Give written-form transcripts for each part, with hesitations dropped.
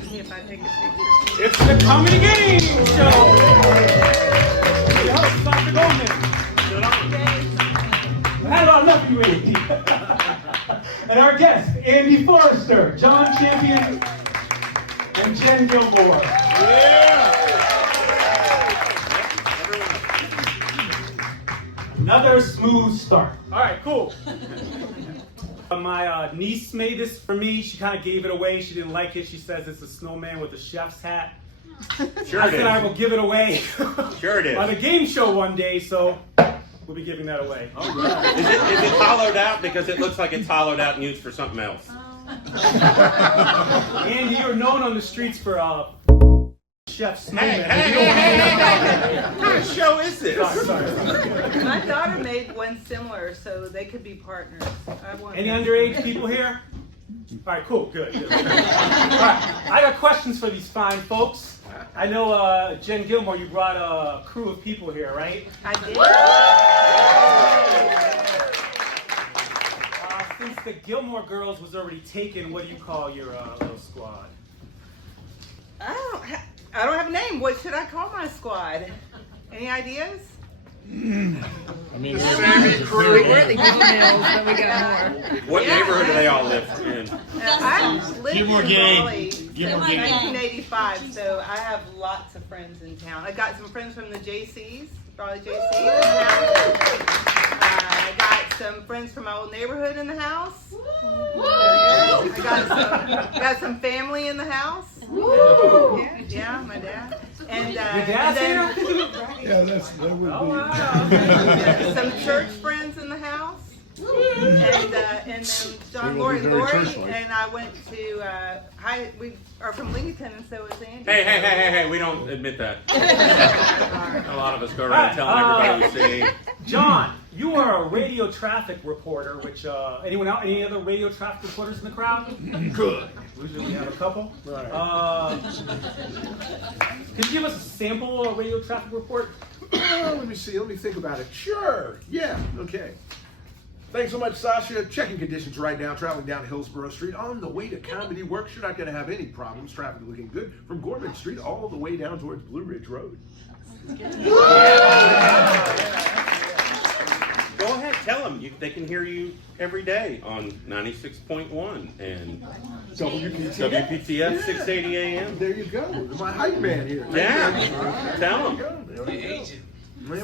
with me if I take a picture. It's the Comedy Game Show! Your host, Sasha Goldman. I had a lot of love for you, Andy. And our guests, Andy Forrester, John Champion, and Jen Gilmore. Yeah! Another smooth start. All right, cool. My niece made this for me. She kind of gave it away. She didn't like it. She says it's a snowman with a chef's hat. Sure I said I will give it away. Sure it is. On a game show one day, so we'll be giving that away. Is it hollowed out? Because it looks like it's hollowed out and used for something else. Andy, you're known on the streets for Chef Snowman. Hey. What kind of show is this? Sorry. My daughter made one similar, so they could be partners. Any underage people here? All right, cool, good. All right, I got questions for these fine folks. I know, Jen Gilmore, you brought a crew of people here, right? I did. Since the Gilmore girls was already taken, what do you call your little squad? I don't have a name. What should I call my squad? Any ideas? I mean, Sammy Crew. We're the emails, but we got more. What neighborhood do they all live in? I lived Gilmore in gang. Raleigh since Gilmore gang. 1985, so I have lots of friends in town. I got some friends from the JCs, Raleigh JCs in town. I got some friends from my old neighborhood in the house. I got some family in the house. Yeah, my dad. And Your dad's here? Yeah, that would be. Oh, wow. some church friends in the house. And then John, Lori, and I went to we are from Lincoln, and so is Andy. Hey, we don't admit that. A lot of us go around telling everybody we see. John, you are a radio traffic reporter, which, anyone else, any other radio traffic reporters in the crowd? Good. Usually we have a couple. Right. Could you give us a sample of a radio traffic report? Let me see. Let me think about it. Sure. Yeah. Okay. Thanks so much, Sasha. Checking conditions right now. Traveling down Hillsborough Street on the way to Comedy Works. You're not going to have any problems. Traffic looking good from Gorman Street all the way down towards Blue Ridge Road. Go ahead, tell them. They can hear you every day on 96.1 and WPTF 680 AM. There you go. My hype man here. Yeah. Tell them.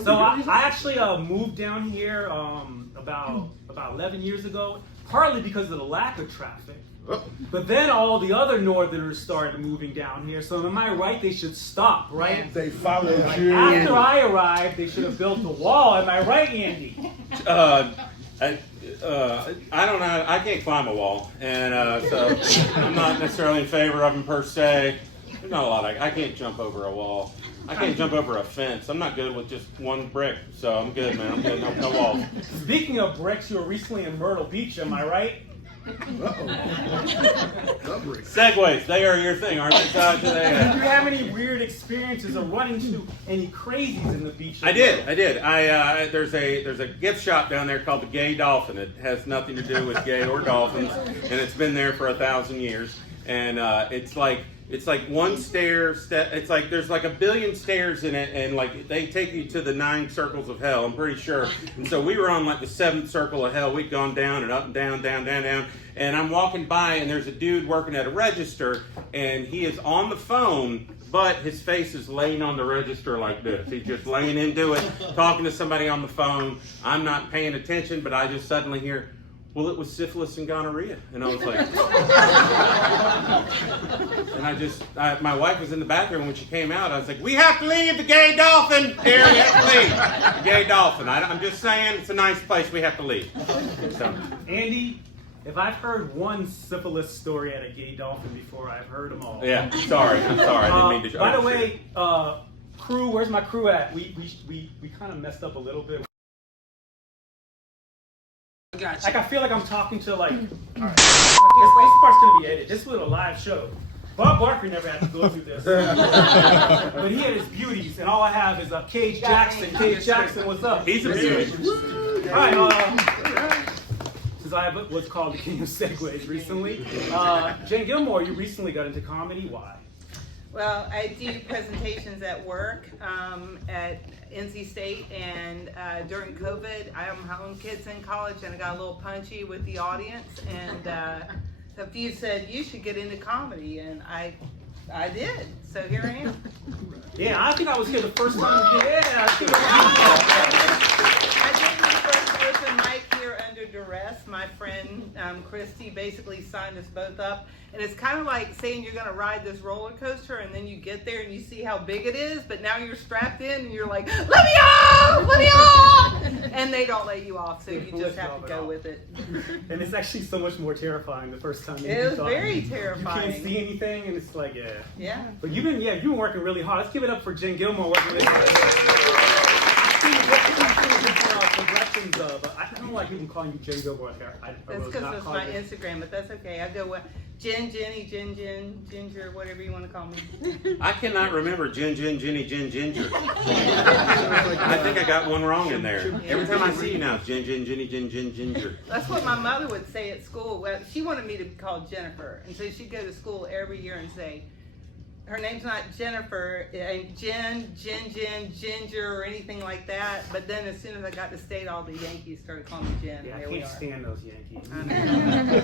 So I actually moved down here about 11 years ago, partly because of the lack of traffic. But then all the other Northerners started moving down here. So am I right? They should stop, right? They followed you. After I arrived, they should have built a wall. Am I right, Andy? I don't know. I can't climb a wall, and so I'm not necessarily in favor of them per se. There's not a lot. I can't jump over a wall. I can't jump over a fence. I'm not good with just one brick, so I'm good, man. I'm good. No walls. Speaking of bricks, you were recently in Myrtle Beach. Am I right? Segways, they are your thing, aren't they, Todd? Did you have any weird experiences or run into any crazies in the beach? I did. There's a gift shop down there called the Gay Dolphin. It has nothing to do with gay or dolphins, and it's been there for 1,000 years. And it's like one stair. It's like there's like 1 billion stairs in it, and like they take you to the 9 circles of hell. I'm pretty sure. And so we were on like the 7th circle of hell. We'd gone down and up and down, down. And I'm walking by, and there's a dude working at a register, and he is on the phone, but his face is laying on the register like this. He's just laying into it, talking to somebody on the phone. I'm not paying attention, but I just suddenly hear, well, it was syphilis and gonorrhea. And I was like, and my wife was in the bathroom when she came out. I was like, we have to leave the Gay Dolphin here. We have to leave the Gay Dolphin. I'm just saying, it's a nice place. We have to leave. So. Andy, if I've heard one syphilis story at a Gay Dolphin before, I've heard them all. Yeah, sorry. I'm sorry. I didn't mean to. By the way, crew, where's my crew at? We kind of messed up a little bit. Gotcha. Like I feel like I'm talking to like. All right. This part's gonna be edited. This was a live show. Bob Barker never had to go through this, but he had his beauties, and all I have is Kage Jaxen. Kage Jaxen, what's up? He's a beauty. All right. since I have what's called the king of segues recently. Jen Gilmore, you recently got into comedy. Why? Well, I do presentations at work at NC State, and during COVID, I have my own kids in college, and I got a little punchy with the audience, and a few said, you should get into comedy, and I did, so here I am. Yeah, I think I was here the first time. Yeah, I think I did my first person mic here under duress. My friend Christy basically signed us both up. And it's kind of like saying you're going to ride this roller coaster and then you get there and you see how big it is, but now you're strapped in and you're like, let me off! Let me off! And they don't let you off, so you just have to go with it. And it's actually so much more terrifying the first time. It was very terrifying. You can't see anything, and it's like, yeah. Yeah. But you've been working really hard. Let's give it up for Jen Gilmore working really hard. Progressions of, I don't like even calling you Jen Gilmore here. That's because it's my Instagram, but that's okay. I go with Jen, Jenny, Ginger, whatever you want to call me. I cannot remember Jenny, Ginger. I think I got one wrong in there. Every time I see you now, it's Jenny, Ginger. That's what my mother would say at school. Well, she wanted me to be called Jennifer, and so she'd go to school every year and say, her name's not Jennifer, it ain't Jen, Ginger, or anything like that. But then as soon as I got to state, all the Yankees started calling me Jen. Yeah, I there we can't are. stand those Yankees.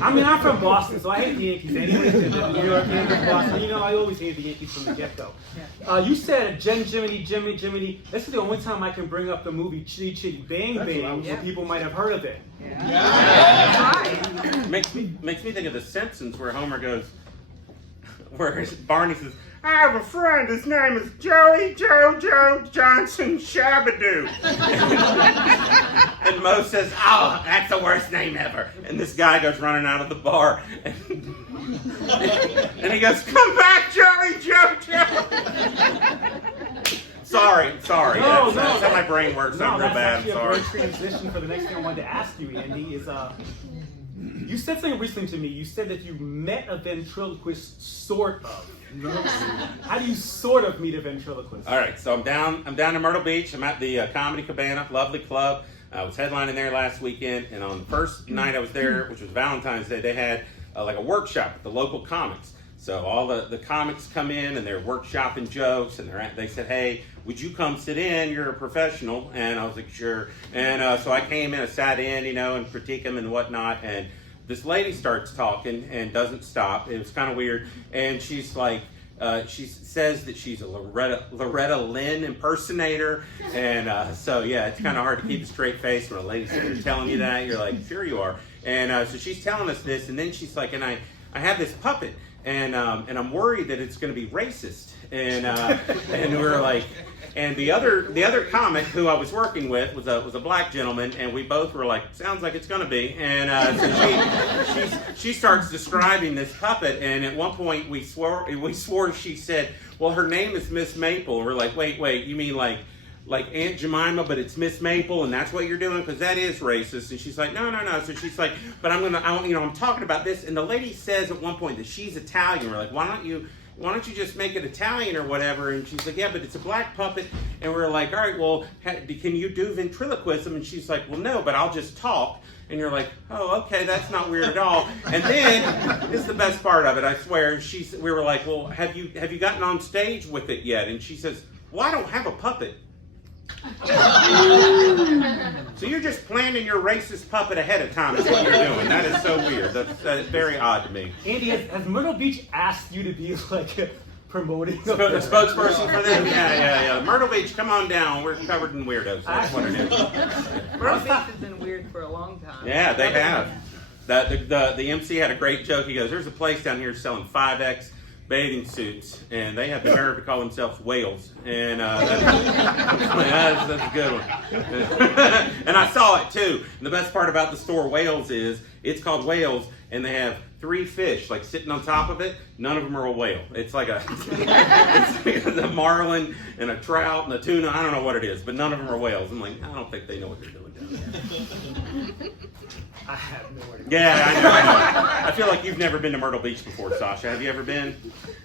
I mean, I'm from Boston, so I hate the Yankees anyway. New York, Yankees, Boston. You know, I always hate the Yankees from the get-go. You said Jen, Jiminy. This is the only time I can bring up the movie Chitty Chitty Bang Bang, so people might have heard of it. Yeah. Makes me think of The Simpsons, where Homer goes, where Barney says, I have a friend, his name is Joey Jojo Johnson Shabadoo. And Mo says, oh, that's the worst name ever. And this guy goes running out of the bar. And he goes, come back, Joey Jojo. Sorry. That's how my brain works. I'm real bad. I'm sorry. That's actually a great transition for the next thing I wanted to ask you, Andy, is you said something recently to me. You said that you met a ventriloquist, sort of. How do you sort of meet a ventriloquist? All right, so I'm down in Myrtle Beach. I'm at the Comedy Cabana, lovely club. I was headlining there last weekend, and on the first night I was there, which was Valentine's Day, they had like a workshop with the local comics. So all the comics come in and they're workshopping jokes, and they said, hey, would you come sit in? You're a professional. And I was like, sure. And so I came in, I sat in, and critique them and whatnot, and this lady starts talking and doesn't stop. It was kind of weird. And she's like, she says that she's a Loretta Lynn impersonator. And so, yeah, it's kind of hard to keep a straight face when a lady's sitting there telling you that. You're like, sure you are. And so she's telling us this. And then she's like, and I have this puppet. And I'm worried that it's going to be racist. And we're like, and the other comic who I was working with was a black gentleman, and we both were like, sounds like it's going to be. And so she starts describing this puppet, and at one point we swore she said, well, her name is Miss Maple. And we're like, wait, you mean like Aunt Jemima, but it's Miss Maple, and that's what you're doing, because that is racist. And she's like, no. So she's like, but I'm talking about this. And the lady says at one point that she's Italian. We're like, why don't you just make it Italian or whatever? And she's like, yeah, but it's a black puppet. And we're like, all right, well, can you do ventriloquism? And she's like, well, no, but I'll just talk. And you're like, oh, okay, that's not weird at all. And then, this is the best part of it, I swear. We were like, well, have you gotten on stage with it yet? And she says, well, I don't have a puppet. So you're just planning your racist puppet ahead of time is what you're doing. That is so weird. That's very odd to me. Andy, has Myrtle Beach asked you to be like promoting the spokesperson for them? Yeah. Myrtle Beach, come on down. We're covered in weirdos. That's what it is. Myrtle Beach has been weird for a long time. Yeah, they have. The MC had a great joke. He goes, there's a place down here selling 5X bathing suits, and they have the nerve to call themselves whales, and that's a good one. And I saw it too. And the best part about the store Whales is it's called Whales, and they have 3 fish like sitting on top of it. None of them are a whale. It's like it's like a marlin and a trout and a tuna. I don't know what it is, but none of them are whales. I'm like, I don't think they know what they're doing down there. I have no idea. Yeah, I know. I feel like you've never been to Myrtle Beach before, Sasha. Have you ever been?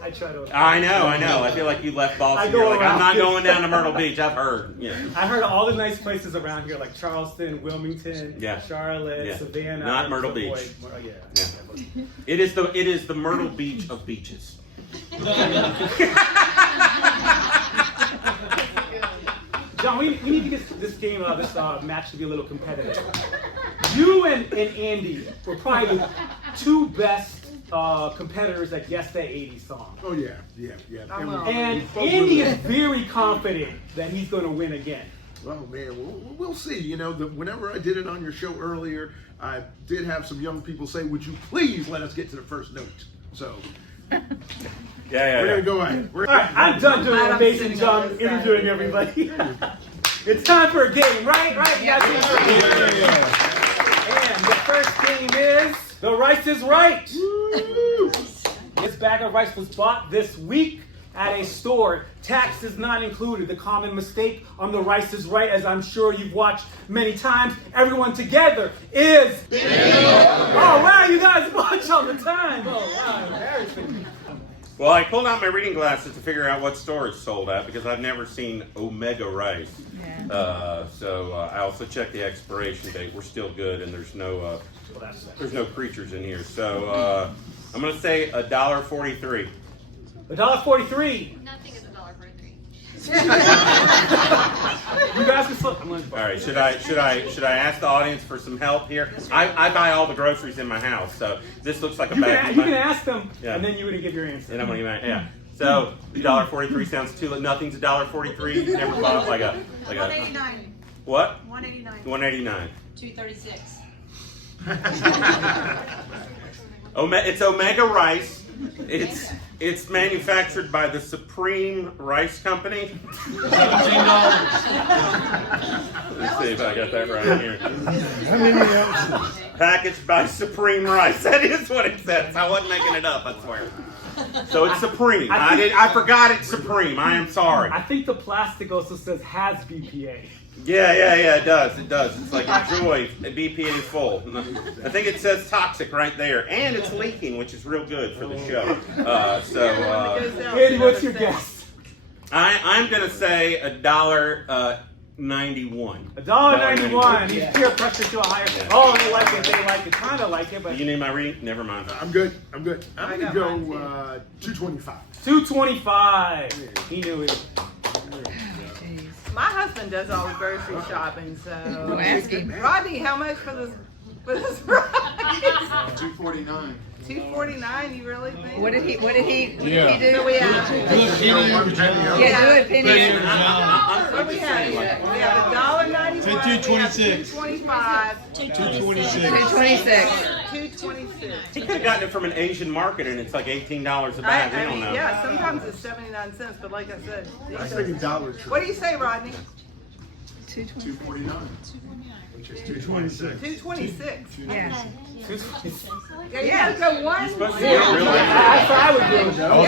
I try to. I know. I feel like you left Boston. You're like, I'm not going down to Myrtle Beach. I've heard. Yeah. I heard all the nice places around here, like Charleston, Wilmington, Charlotte, Savannah. Not Myrtle Beach. Yeah. It is the Myrtle Beach of beaches. John, we need to get this game, this match to be a little competitive. You and Andy were probably the 2 best competitors that guessed that 80s song. Oh yeah. And Andy is very confident that he's going to win again. Oh man, we'll see. You know, whenever I did it on your show earlier, I did have some young people say, "Would you please let us get to the first note?" So. We're gonna go ahead. All right, I'm done doing an amazing job interviewing everybody. It's time for a game, right? Yeah. And the first game is The Rice is Right. Woo! This bag of rice was bought this week at a store. Tax is not included. The common mistake on The Rice is Right, as I'm sure you've watched many times, everyone together is... Oh, wow, you guys watch all the time. Oh, wow, embarrassing. Well, I pulled out my reading glasses to figure out what store it's sold at because I've never seen Omega Rice. Yeah. So I also checked the expiration date. We're still good, and there's no creatures in here. So I'm gonna say $1.43. $1.43. Nothing is $1.43. You guys can slip. All right. Should I ask the audience for some help here? I buy all the groceries in my house, so this looks like a bag. You can ask them, and then you're gonna give your answer. And I'm gonna give my So $1.43 sounds too. Nothing's $1.43. You never bought like a. $1.89. What? $1.89. $1.89. $2.36. It's Omega Rice. It's manufactured by the Supreme Rice Company. $17. Let's see if I got that right here. Packaged by Supreme Rice. That is what it says. I wasn't making it up, I swear. So it's Supreme. I forgot it's Supreme. I am sorry. I think the plastic also says has BPA. Yeah, it does. It's like enjoy BPA full. I think it says toxic right there, and it's leaking, which is real good for the show. Andy, what's your guess? I'm gonna say $1.91. $1.91. He's peer pressure to a higher. Yeah. Oh, they like it, kind of like it, but you need my reading? Never mind. I'm good. I'm gonna go $2.25. $2.25. He knew it. My husband does all the grocery shopping, so. Don't ask him. Rodney, how much for this rice? $2.49. $2.49. You really think? What did he do? So we have. Yeah, do it, penny. What do we have? We have $1.91. Say $2.26. $2.25. $2.26. $2.26. He could have gotten it from an Asian market, and it's like $18 a bag. We don't know. Yeah, sometimes it's 79 cents, but like I said, I was thinking Dollar Tree. what do you say, Rodney? $2.49. Which is $2.26. $2.26. Yeah. Yeah, you gotta go one. That's what I would do. All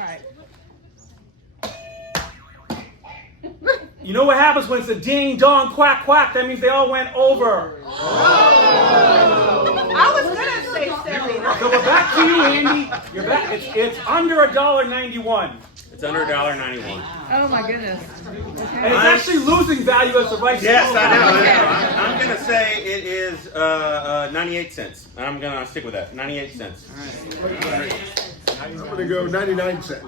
right. You know what happens when it's a ding dong quack quack? That means they all went over. I was gonna say 79. So we're back to you, Andy. You're back. It's under $1.91. It's under $1.91. Oh my goodness. And it's actually losing value as the rice. Yes, I know. I'm going to say it is 98 cents. I'm going to stick with that. 98 cents. I'm going to go 99 cents.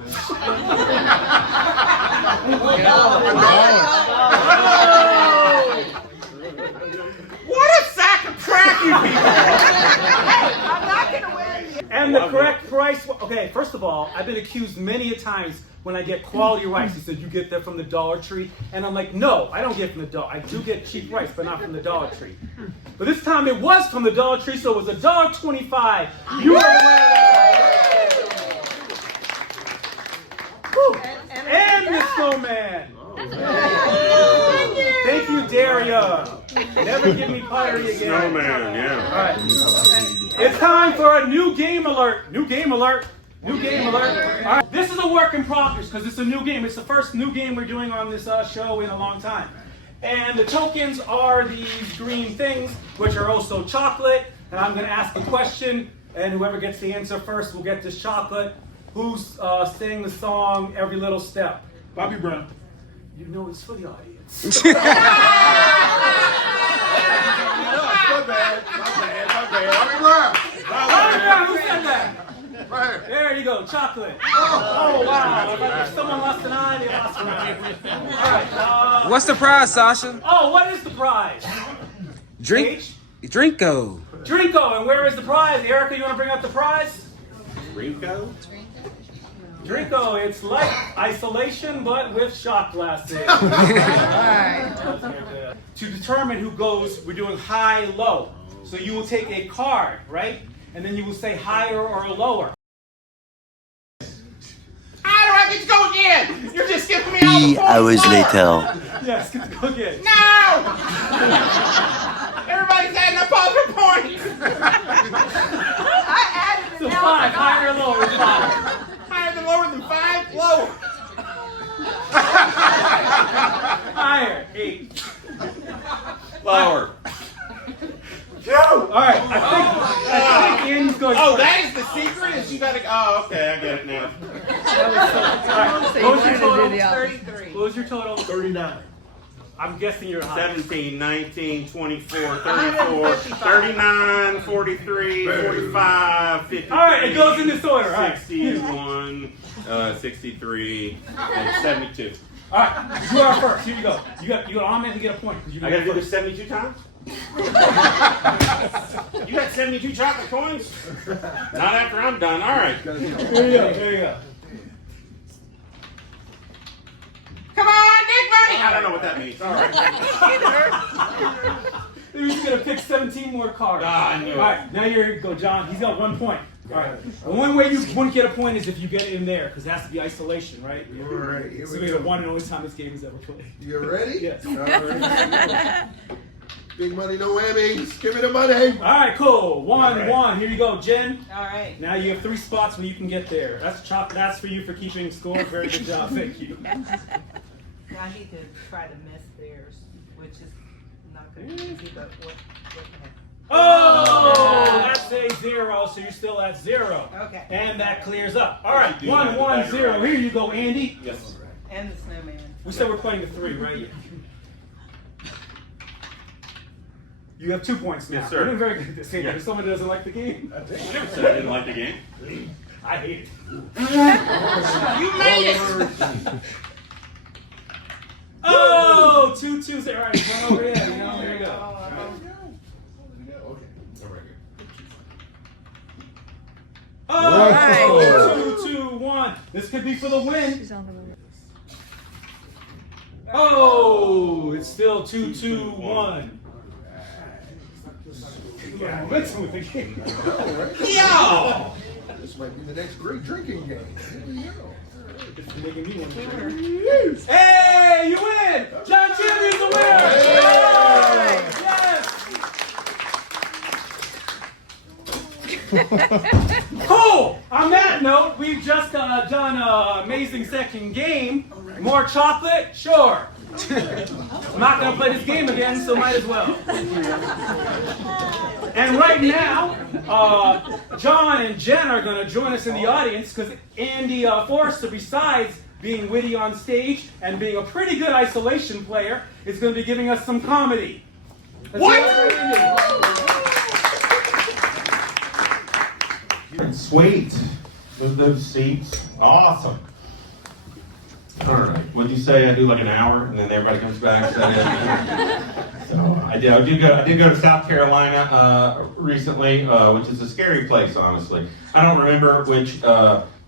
What a sack of crap you people! I'm not gonna win. And the correct price. Okay, first of all, I've been accused many a times when I get quality rice. He said, you get that from the Dollar Tree. And I'm like, no, I don't get it from the Dollar. I do get cheap rice, but not from the Dollar Tree. But this time it was from the Dollar Tree, so it was $1.25. You are the winner. And the snowman. Thank you, Daria. Never give me pottery again. Snowman, yeah. All right. It's time for a new game alert. New game alert. New game alert. All right. This is a work in progress because it's a new game. It's the first new game we're doing on this show in a long time. And the tokens are these green things, which are also chocolate. And I'm going to ask a question, and whoever gets the answer first will get this chocolate. Who's sang the song Every Little Step? Bobby Brown. You know it's for the audience. My bad. Bobby Brown. Bobby Brown, who said that? Right here. There you go, chocolate. Oh wow! If someone lost an eye, they lost an eye. All right. What's the prize, Sasha? Oh, what is the prize? Drinko. Drinko, and where is the prize? Erika, you want to bring up the prize? Drinko? Drinko, it's like isolation, but with shot glasses. All right. To determine who goes, we're doing high, low. So you will take a card, right? And then you will say higher or lower. How do I get to go again? You're just skipping me out. 3 hours later. Yes, get to go again. No! Everybody's adding up all their points. So 5, higher or lower, 5. Higher than lower than 5? Lower. Higher, 8. Lower. All right, I think Andy's going Oh, first. that is the secret? Is you gotta. Oh, okay, I get it now. All right, So what was you your wanted to total? do the opposite. 33. What was your total? 39. I'm guessing you're high. 17, 19, 24, 34, 39, 43, 45, 53. All right, it goes in this order. All right. 61, 63, and 72. All right, you are first. Here you go. You automatically get a point because you. I gotta do this 72 times? You got 72 chocolate coins? Not after I'm done. All right. Here you go. Here you go. Come on, big money! I don't know what that means. All right. You're just gonna pick 17 more cards. Ah, I knew it. All right, now here you go, John. He's got 1 point. All right. The one way you wouldn't get a point is if you get it in there, because that's the isolation, right? All right, here So we we go. have one and only time this game is ever played. You ready? Yes. All right. Big money, no whammies. Give me the money. All right, cool. 1, All right. 1. Here you go, Jen. All right. Now you have 3 spots where you can get there. That's That's for you for keeping score. Very good job. Thank you. Now I need to try to miss theirs, which is not going to be easy, but what can happen? Oh, that's a 0, so you're still at 0. Okay. And that clears up. All right, Do 1, that 1, better, 0. right? Here you go, Andy. Yes. And the snowman. We said we're playing the 3, right? You have 2 points now. Yes, sir. You're doing very good at this. Hey, Yeah. There's someone that doesn't like the game. I never said I didn't like the game. I hate it. You made it! Oh, 2, 2. All right, run over here. There you go. Oh, Right. 2, 2, 1. This could be for the win. She's on the way. Oh, it's still 2, 2, 1. Yeah, let's with the game. Yo! This might be the next great drinking game. Here we go. It's making me want to drink. Hey, you win! John Chandler's the winner! Yes! Cool! On that note, we've just done an amazing second game. More chocolate? Sure. I'm not going to play this game again, so might as well. And right now, John and Jen are going to join us in the audience because Andy Forrester, besides being witty on stage and being a pretty good isolation player, is going to be giving us some comedy. Let's What? hear it for Andy. Sweet. Those seats. Awesome. All right. What'd you say? I do like an hour, and then everybody comes back. So I did go to South Carolina recently, which is a scary place, honestly. I don't remember which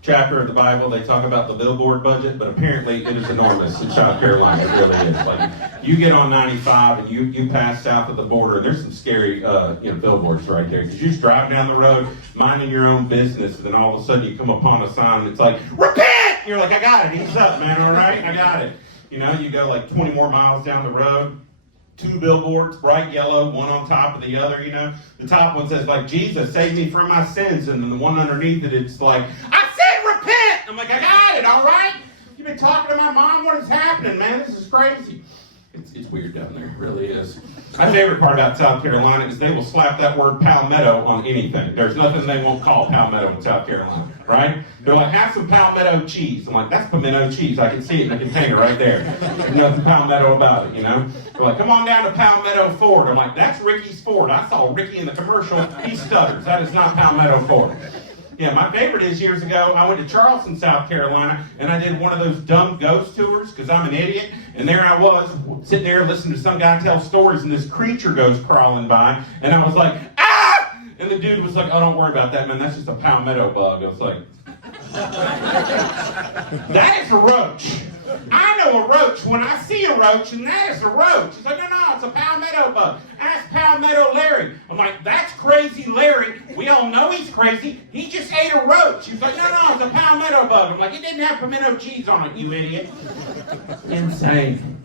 chapter of the Bible they talk about the billboard budget, but apparently it is enormous in South Carolina. It really is. Like you get on 95 and you pass south of the border, and there's some scary billboards right there because you just drive down the road minding your own business, and then all of a sudden you come upon a sign and it's like repent. You're like, I got it. Ease up, man. All right, I got it. You know, you go like 20 more miles down the road, 2 billboards, bright yellow, one on top of the other, you know. The top one says, like, Jesus, save me from my sins. And then the one underneath it, it's like, I said repent! I'm like, I got it, all right? You've been talking to my mom? What is happening, man? This is crazy. It's weird down there, it really is. My favorite part about South Carolina is they will slap that word palmetto on anything. There's nothing they won't call palmetto in South Carolina, right? They're like, have some palmetto cheese. I'm like, that's pimento cheese. I can see it in the container right there. There's nothing palmetto about it, you know? They're like, come on down to Palmetto Ford. I'm like, that's Ricky's Ford. I saw Ricky in the commercial. He stutters. That is not Palmetto Ford. Yeah, my favorite is years ago, I went to Charleston, South Carolina, and I did one of those dumb ghost tours, because I'm an idiot, and there I was, sitting there listening to some guy tell stories, and this creature goes crawling by, and I was like, ah! And the dude was like, oh, don't worry about that, man, that's just a palmetto bug. I was like, that is a roach. I know a roach when I see a roach, and that is a roach. He's like, no, it's a palmetto bug. Ask Palmetto Larry. I'm like, that's crazy Larry. We all know he's crazy. He just ate a roach. He's like, no, it's a palmetto bug. I'm like, it didn't have pimento cheese on it, you idiot. Insane.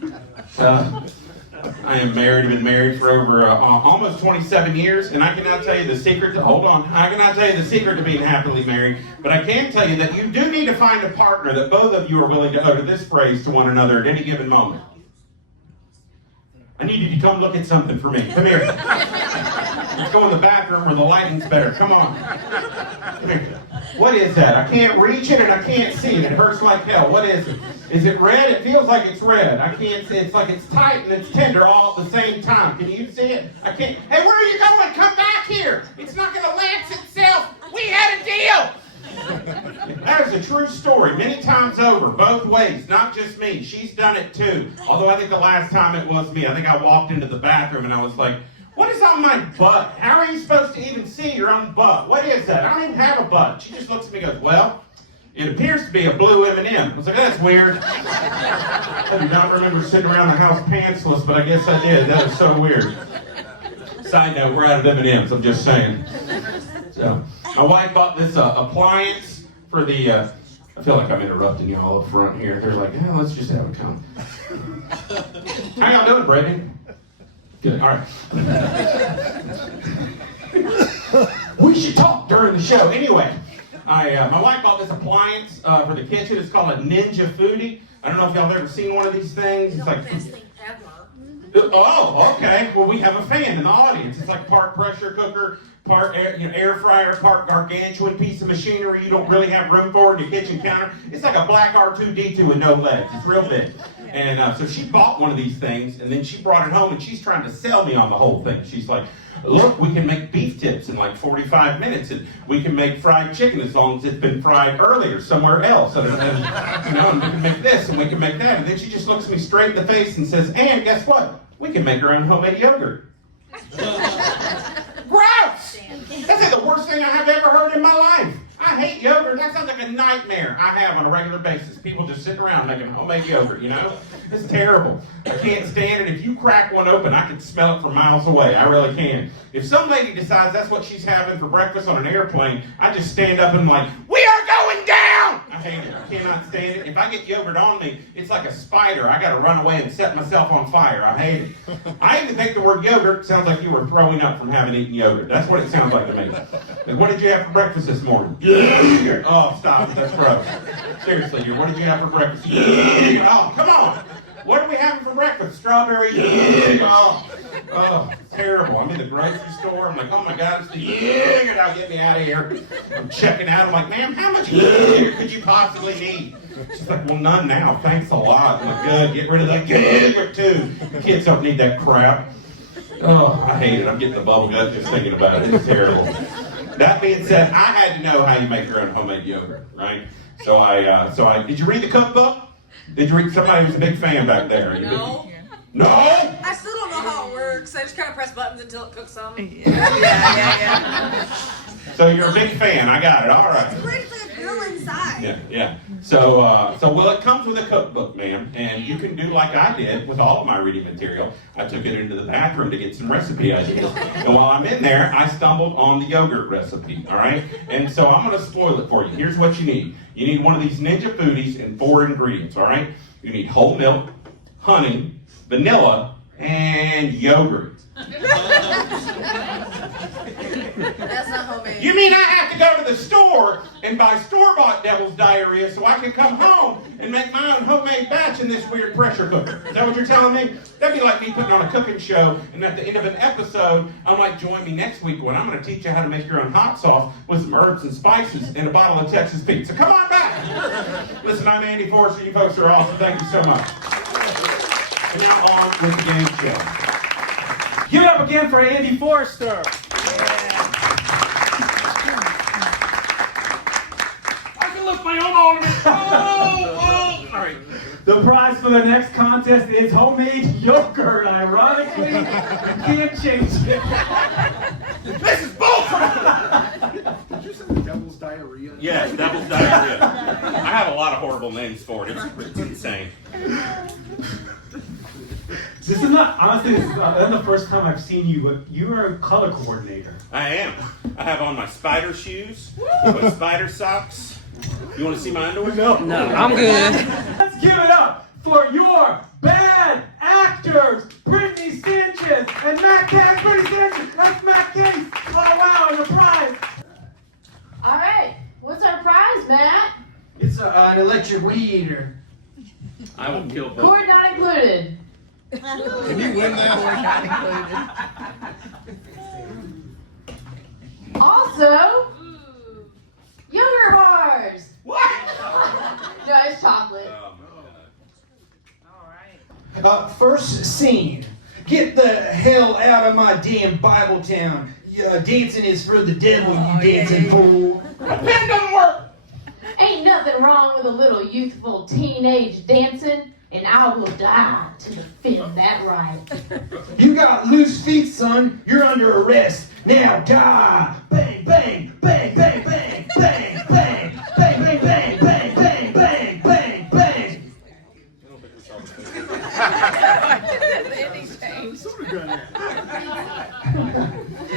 I am married. I've been married for over almost 27 years, and I cannot tell you the secret to, I cannot tell you the secret to being happily married, but I can tell you that you do need to find a partner that both of you are willing to utter this phrase to one another at any given moment. I need you to come look at something for me. Come here. Let's go in the bathroom where the lighting's better. Come on. Come here. What is that? I can't reach it and I can't see it. It hurts like hell. What is it? Is it red? It feels like it's red. I can't see. It's like it's tight and it's tender all at the same time. Can you see it? I can't. Hey, where are you going? Come back here. It's not going to lance itself. We had a deal. That is a true story, many times over, both ways, not just me. She's done it too. Although I think the last time it was me. I think I walked into the bathroom and I was like, what is on my butt? How are you supposed to even see your own butt? What is that? I don't even have a butt. She just looks at me and goes, well, it appears to be a blue M&M. I was like, that's weird. I do not remember sitting around the house pantsless, but I guess I did. That was so weird. Side note, we're out of M&Ms, I'm just saying. So, my wife bought this appliance for the, I feel like I'm interrupting y'all up front here. They're like, yeah, let's just have a come. How y'all doing, Britny? Good, all right. We should talk during the show. Anyway, my wife bought this appliance for the kitchen. It's called a Ninja Foodie. I don't know if y'all have ever seen one of these things. It's like, Best thing ever. oh, okay. Well, we have a fan in the audience. It's like part pressure cooker, part air fryer, part gargantuan piece of machinery you don't really have room for in your kitchen counter. It's like a black R2-D2 with no legs. It's real big. And so she bought one of these things, and then she brought it home, and she's trying to sell me on the whole thing. She's like, look, we can make beef tips in like 45 minutes, and we can make fried chicken as long as it's been fried earlier somewhere else. And we can make this, and we can make that. And then she just looks me straight in the face and says, and guess what? We can make our own homemade yogurt. Gross! That's like the worst thing I have ever heard in my life. I hate yogurt. That sounds like a nightmare I have on a regular basis. People just sitting around making homemade yogurt, you know? It's terrible. I can't stand it. If you crack one open, I can smell it from miles away. I really can. If some lady decides that's what she's having for breakfast on an airplane, I just stand up and I'm like, we are going down! I hate it. I cannot stand it. If I get yogurt on me, it's like a spider. I got to run away and set myself on fire. I hate it. I even think the word yogurt sounds like you were throwing up from having eaten yogurt. That's what it sounds like to me. Like, what did you have for breakfast this morning? Yogurt. Oh, stop it. That's gross. Seriously, what did you have for breakfast? Yogurt. Oh, come on. What are we having for breakfast? Strawberry yogurt. Oh, it's terrible. I'm in the grocery store. I'm like, oh my God, it's the yogurt. Now get me out of here. I'm checking out. I'm like, ma'am, how much yogurt could you possibly need? She's like, well, none now. Thanks a lot. I'm like, good. Get rid of that yogurt too. The kids don't need that crap. Oh, I hate it. I'm getting the bubble gut just thinking about it. It's terrible. That being said, I had to know how you make your own homemade yogurt, right? So I did you read the cookbook? Did you read? Somebody was a big fan back there. No. No? I still don't know how it works. I just kind of press buttons until it cooks them. Yeah. So you're a big fan. I got it. All right. It's pretty like a girl inside. Yeah. So well, it comes with a cookbook, ma'am, and you can do like I did with all of my reading material. I took it into the bathroom to get some recipe ideas, and while I'm in there, I stumbled on the yogurt recipe. All right, and so I'm going to spoil it for you. Here's what you need. You need one of these Ninja Foodies and 4 ingredients. All right, you need whole milk, honey, vanilla, and yogurt. That's not homemade. You mean I have to go to the store and buy store-bought devil's diarrhea so I can come home and make my own homemade batch in this weird pressure cooker? Is that what you're telling me? That'd be like me putting on a cooking show, and at the end of an episode, I'm like, join me next week when I'm going to teach you how to make your own hot sauce with some herbs and spices and a bottle of Texas pizza. Come on back! Listen, I'm Andy Forrester. You folks are awesome. Thank you so much. And now on with the game show. Give it up again for Andy Forrester. I can lift my own ornament. Oh! All right. The prize for the next contest is homemade yogurt. Ironically, you can't change it. This is bullcrap! Did you say the devil's diarrhea? Yes, devil's diarrhea. I have a lot of horrible names for it. It's insane. This is not, honestly, this is the first time I've seen you, but you are a color coordinator. I am. I have on my spider shoes, my spider socks. You want to see my underwear? No. I'm good. Let's give it up for your bad actors, Britny, Sanchez, and Matt Cage. Britny, Sanchez, that's Matt Cage. Oh, wow, and the prize. All right, what's our prize, Matt? It's an electric weed eater. I will kill both. Cord not included. Can you win that? Also, yogurt bars. What? No, it's chocolate. Oh my God. All right. First scene. Get the hell out of my damn Bible town. Dancing is for the devil, you dancing fool. That pen doesn't work! Ain't nothing wrong with a little youthful teenage dancing, and I will die to defend that right. You got loose feet, son. You're under arrest. Now die. Bang, bang, bang, bang, bang, bang, bang, bang, bang, bang, bang, bang, bang, bang, bang.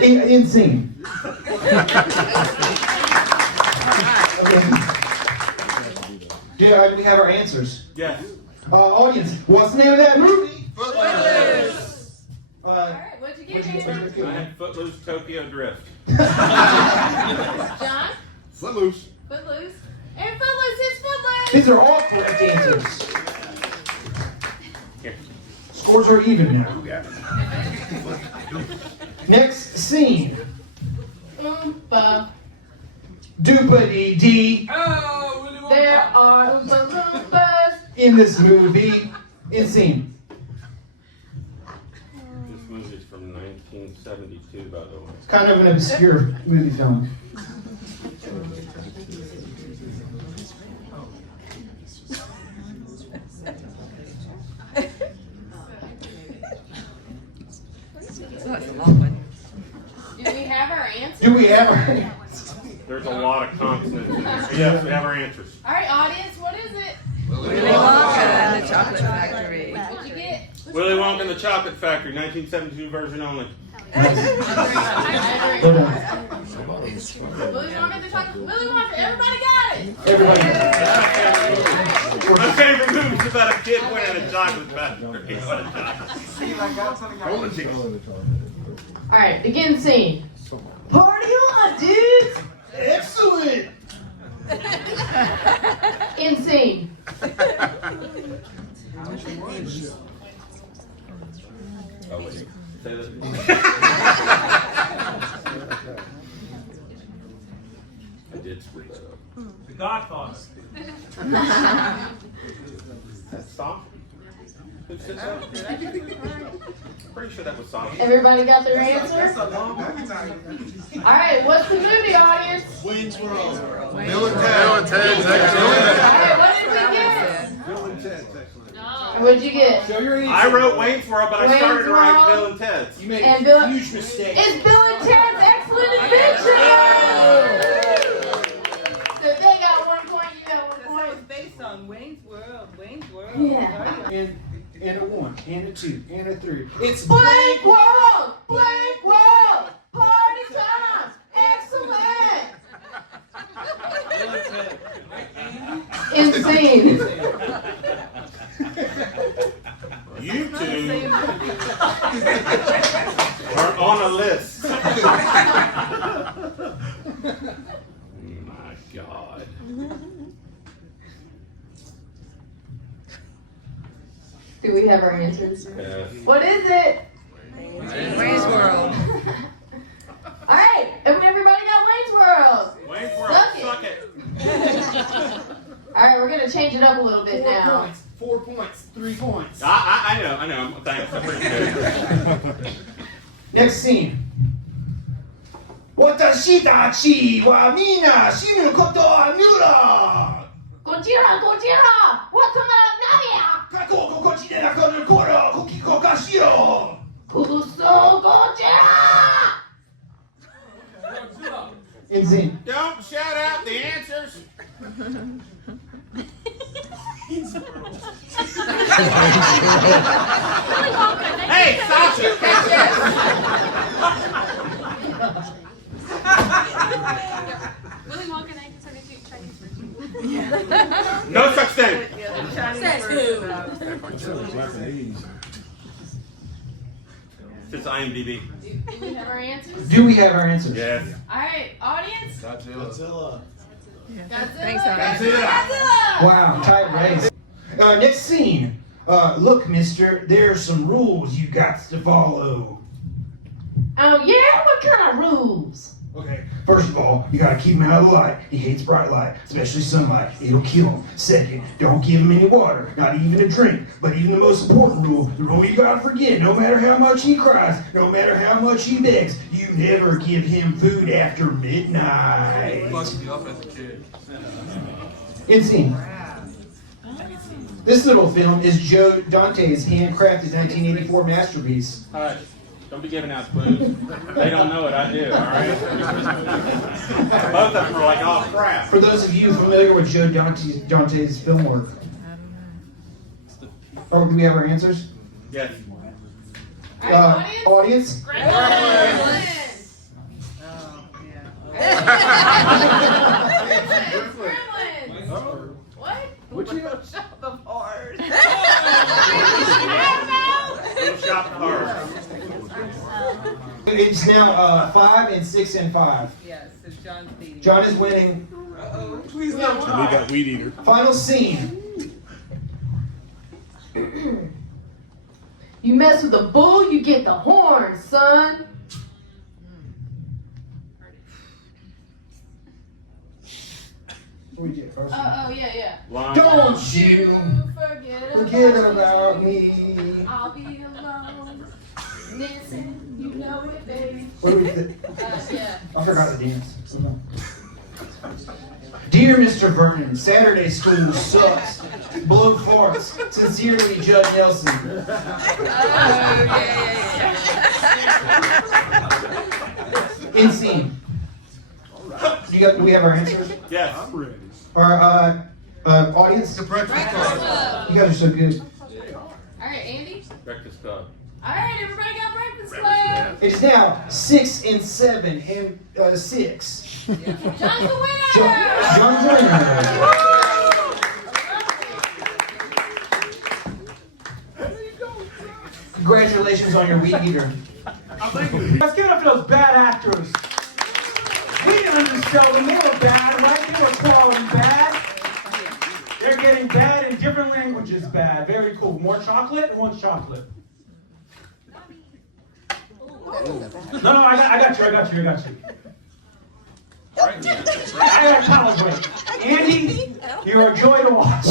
Insane. Okay. Yeah, we have our answers. Yes. Audience, what's the name of that movie? Footloose. All right, what'd you get, Andrew? I had Footloose Tokyo Drift. John? Footloose. Footloose. And Footloose is Footloose. These are all correct answers. Here. Scores are even now. Next scene. Oompa. Doopity-dee There are Oompa Loompas. in this movie. In scene. This movie's from 1972, by the way. It's kind of an obscure movie film. That's a long one. Do we have our answers? Do we ever? There's a lot of consonants in this. Yes, we have our answers. All right, audience, what is it? Willy Wonka and the Chocolate Factory. What'd you get? Willy Wonka and the Chocolate Factory, 1972 version only. Hold on. Willy Wonka and the Chocolate. Willy Wonka, everybody got it. Everybody. My favorite movie's about a kid winning a chocolate factory. What a chocolate. Golden ticket. All right, begin scene. Party on, dudes. Excellent. In scene. Oh, wait. Say that. I did screw that up. The Godfather. That's soft. Who said that? Pretty sure that was soft. Everybody got their answer? All right, what's the movie, audience? Wayne's World. Bill and Ted's All right, what did we get? Bill and Ted's excellent. What'd you get? Show your answer. I wrote Wayne's World, but I started Wayne's to write World. Bill and Ted's. You made And a Bill- huge mistake. It's Bill and Ted's Excellent Adventure! So they got 1 point, you got 1 So point. it's based on Wayne's World. Wayne's World. Yeah. And a 1, and a 2, and a 3. It's Blank world! Blank world! Party time! Excellent! Insane. You two My God. Do we have our answers? Yes. What is it? Wayne's World. All right, and everybody got Wayne's World. Wayne's World, Suck it. suck it. All right, we're gonna change it up a little bit now. 4 points, 3 points. I know. Thanks. I appreciate it. Next scene. Watashitachi wa mina shinu koto wa nura. Gojira, watamara namia. Kako kokochi de nakoru koro kokiko kashiro. Kuso Gojira. In scene. Don't shout out the answers. Hey, Sasha, catch this. Willy Wonka and 1972 Chinese version. No such thing. Yeah, the Chinese Says version. It's IMDb. Do we have our answers? Do we have our answers? Yes. All right, audience. Godzilla. Thanks, Godzilla. Wow, tight race. Next scene. Look, mister, there's some rules you got to follow. Oh yeah, what kind of rules? Okay, first of all, you gotta keep him out of the light. He hates bright light, especially sunlight. It'll kill him. Second, don't give him any water, not even a drink. But even the most important rule, the rule you gotta forget, no matter how much he cries, no matter how much he begs, you never give him food after midnight. In scene. This little film is Joe Dante's handcrafted 1984 masterpiece. Hush. Don't be giving out clues. They don't know what I do, all right? Both of them are like, oh, crap. For those of you familiar with Joe Dante's film work. Oh, do we have our answers? Yes. Audience? Oh, Gremlins. What? Which you shop the bars. Little shop cars. It's now 5 and 6 and 5. Yes, it's John's beating. John is winning. We got Weed Eater. Final scene. You mess with a bull, you get the horn, son. What we did first. Yeah. Line. Don't you forget about me. I'll be alone. Listen, you know it, baby. What do we do? Yeah. I forgot the dance. Dear Mr. Vernon, Saturday school sucks. Blow farts. Sincerely, Judge Nelson. In scene. Do we have our answers? Yes. I'm ready. Our audience? The Breakfast Club. You guys are so good. All right, Andy. Breakfast Club. All right, everybody got Breakfast Club. It is now 6 and 7 and 6. John's the winner. John's the winner. Congratulations on your weed eater. Let's give it up for those bad actors. We didn't undersell them. They were bad, right? They were quality bad. They're getting bad in different languages bad. Very cool. More chocolate? Who wants chocolate? No, I got you. I got college break. Andy, you're a joy to watch.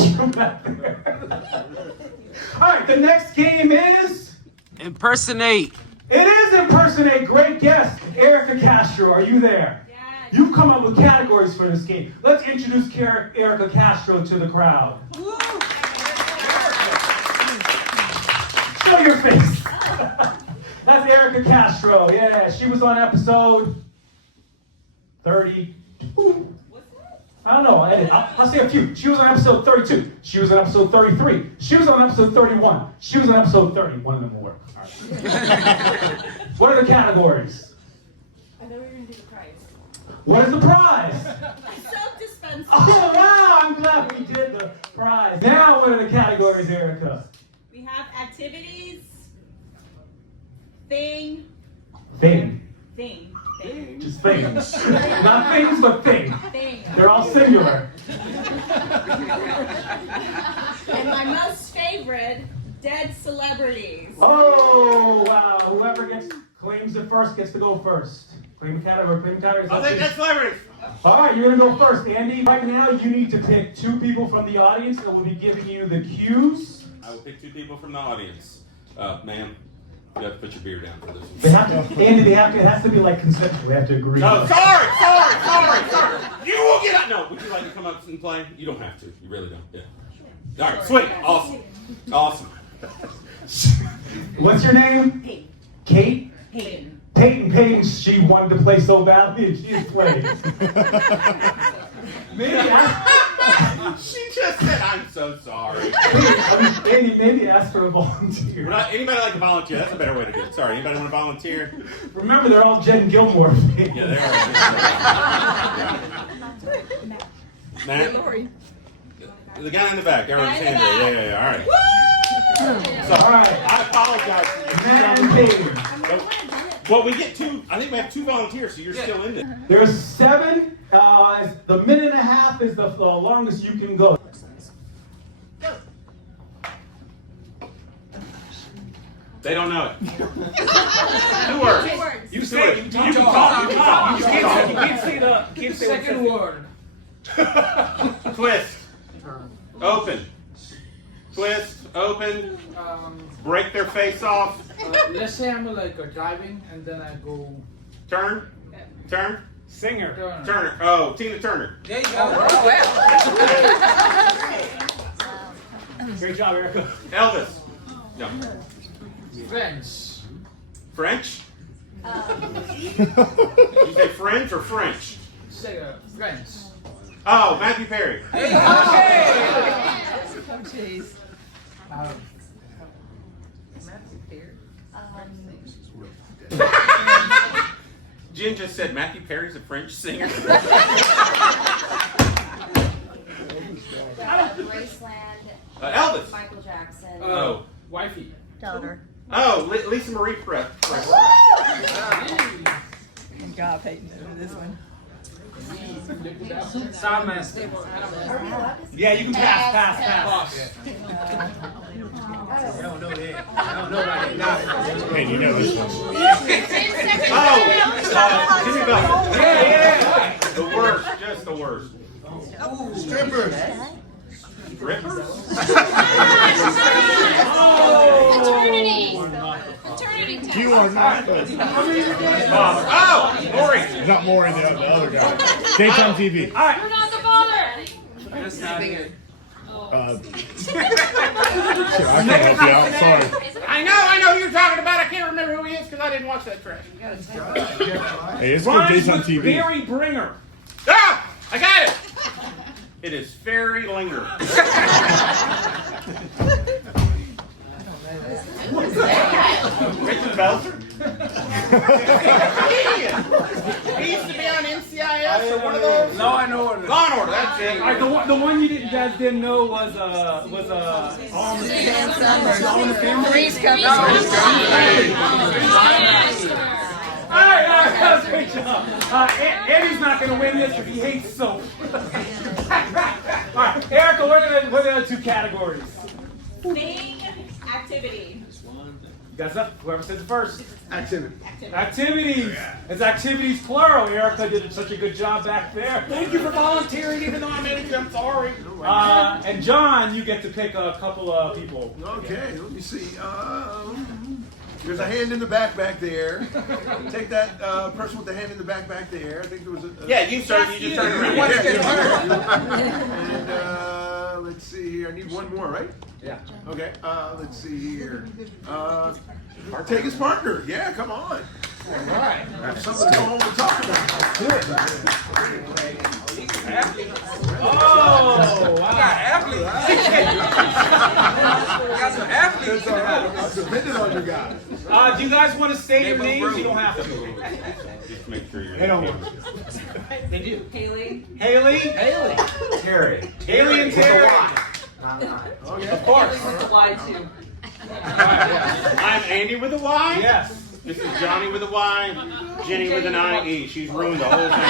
All right, the next game is... Impersonate. It is Impersonate. Great guest. Erika Castro, are you there? Yes. You've come up with categories for this game. Let's introduce Erika Castro to the crowd. Woo. Show your face. That's Erika Castro. Yeah, she was on episode 30. I don't know. I'll say a few. She was on episode 32. She was on episode 33. She was on episode 31. She was on episode 30. One of them will work. All right. What are the categories? I know we're going to do the prize. What is the prize? Soap dispenser. Oh, wow. I'm glad we did the prize. Now, what are the categories, Erika? We have activities, thing. Thing. Just things. Not things, but thing. They're all singular. And my most favorite, dead celebrities. Oh, wow. Whoever claims it first gets to go first. Claim a category. I'll take that celebrity. All right, you're going to go first. Andy, right now you need to pick 2 people from the audience that will be giving you the cues. I will pick 2 people from the audience. Ma'am, you have to put your beer down for this one. They have to, Andy, it has to be like consensual. They have to agree. No, sorry. You will get out. No, would you like to come up and play? You don't have to. You really don't. Yeah. All right, sweet. Awesome. What's your name? Kate. Peyton, she wanted to play so badly and she is playing. She just said, I'm so sorry. Andy, maybe ask her to volunteer. Anybody like to volunteer? That's a better way to do it. Sorry, anybody want to volunteer? Remember, they're all Jen Gilmore. Yeah, they are. Matt? The guy in the back. Everyone's hand there. Yeah. All right. So, all right. I apologize for you. Well, we get 2. I think we have 2 volunteers, so you're still in there. There's 7. The minute and a half is the longest you can go. They don't know it. 2 words. You say it. You can talk. You can't say the Second word. Twist. Open. Twist. Open. Break their face off. Let's say I'm like driving and then I go. Turn. Singer. Turner. Oh, Tina Turner. There you go. Great job, Erika. Elvis. No. French. You say French or French? Say French. Oh, Matthew Perry. Oh, jeez. Jen just said Matthew Perry's a French singer. Graceland. Elvis. Michael Jaxen. Oh. Wifey. Daughter. Oh, Lisa Marie Presley. Good job, Peyton, for this one. Soundmaster. Yeah, you can pass. Boss. I don't know that. I don't know about that. Hey, you know this one. Jimmy Buffett. Yeah. The worst, just the worst. Strippers. Strippers? You are not. Oh, Lori. Not more than the other guy. Daytime TV. All right. You're not the father. Shit, I can't help you out. Sorry. I know who you're talking about. I can't remember who he is because I didn't watch that trash. Hey, it's good Rhymes Daytime with TV. Barry Bringer. Ah! I got it! It is Fairy Linger. Richard Belzer? He used to be on NCIS or one of those. Law and Order. Law and Order, that's it. All right, the one you guys didn't know was All in the Family. Three's Company. All right, that was a great job. Eddie's not going to win this because he hates soap. All right, Erika, what are the other 2 categories? Thing, activity. You guys up? Whoever says it first. Activity. Activities. It's activities plural. Erika did such a good job back there. Thank you for volunteering, even though I'm sorry. And John, you get to pick a couple of people. Okay, let me see. There's a hand in the back there. Take that person with the hand in the back there. I think there was a. Yeah, you just turned around. And let's see here. I need one more, right? Yeah. Okay. Let's see here. Take his partner. Yeah, come on. All right. Have something to go home and talk about. Oh, wow. Got some athletes. That's all right. I'm depending on you guys. Do you guys want to state your names? You don't have to. Just make sure you're. They don't. They do. Haley. Haley? Terry. Haley and Terry. Okay. Of course. With the Y too. I'm Andy with a Y? Yes. This is Johnny with a Y, Jenny with an I-E. She's ruined the whole thing.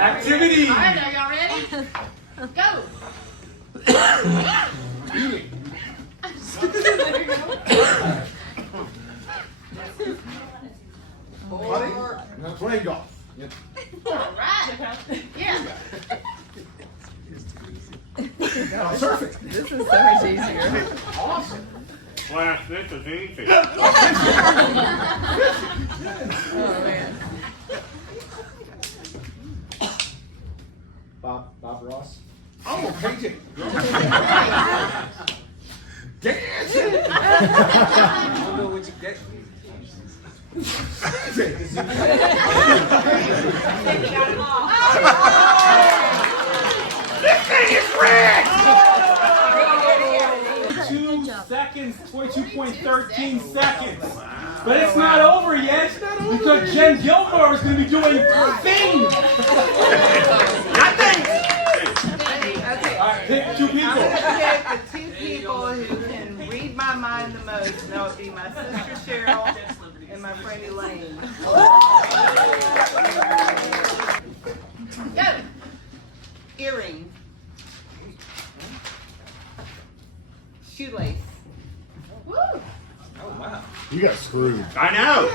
Activity. All right, are y'all ready? Go. Playing golf. All right. Yeah. Surfing. This is so much easier. Awesome. Well, this is easy. Oh man. Bob Ross. Oh, painting. Dancing. I don't know what you get. This thing is red. 2 seconds, 22.13 seconds. But it's not over yet because Jen Gilmore is going to be doing things. Nothing. All right, pick 2 people. I'm going to pick the 2 people who can read my mind the most, and that would be my sister Cheryl and my friend Elaine. Go. Earring. Shoelace. Woo. Oh wow. You got screwed. I know.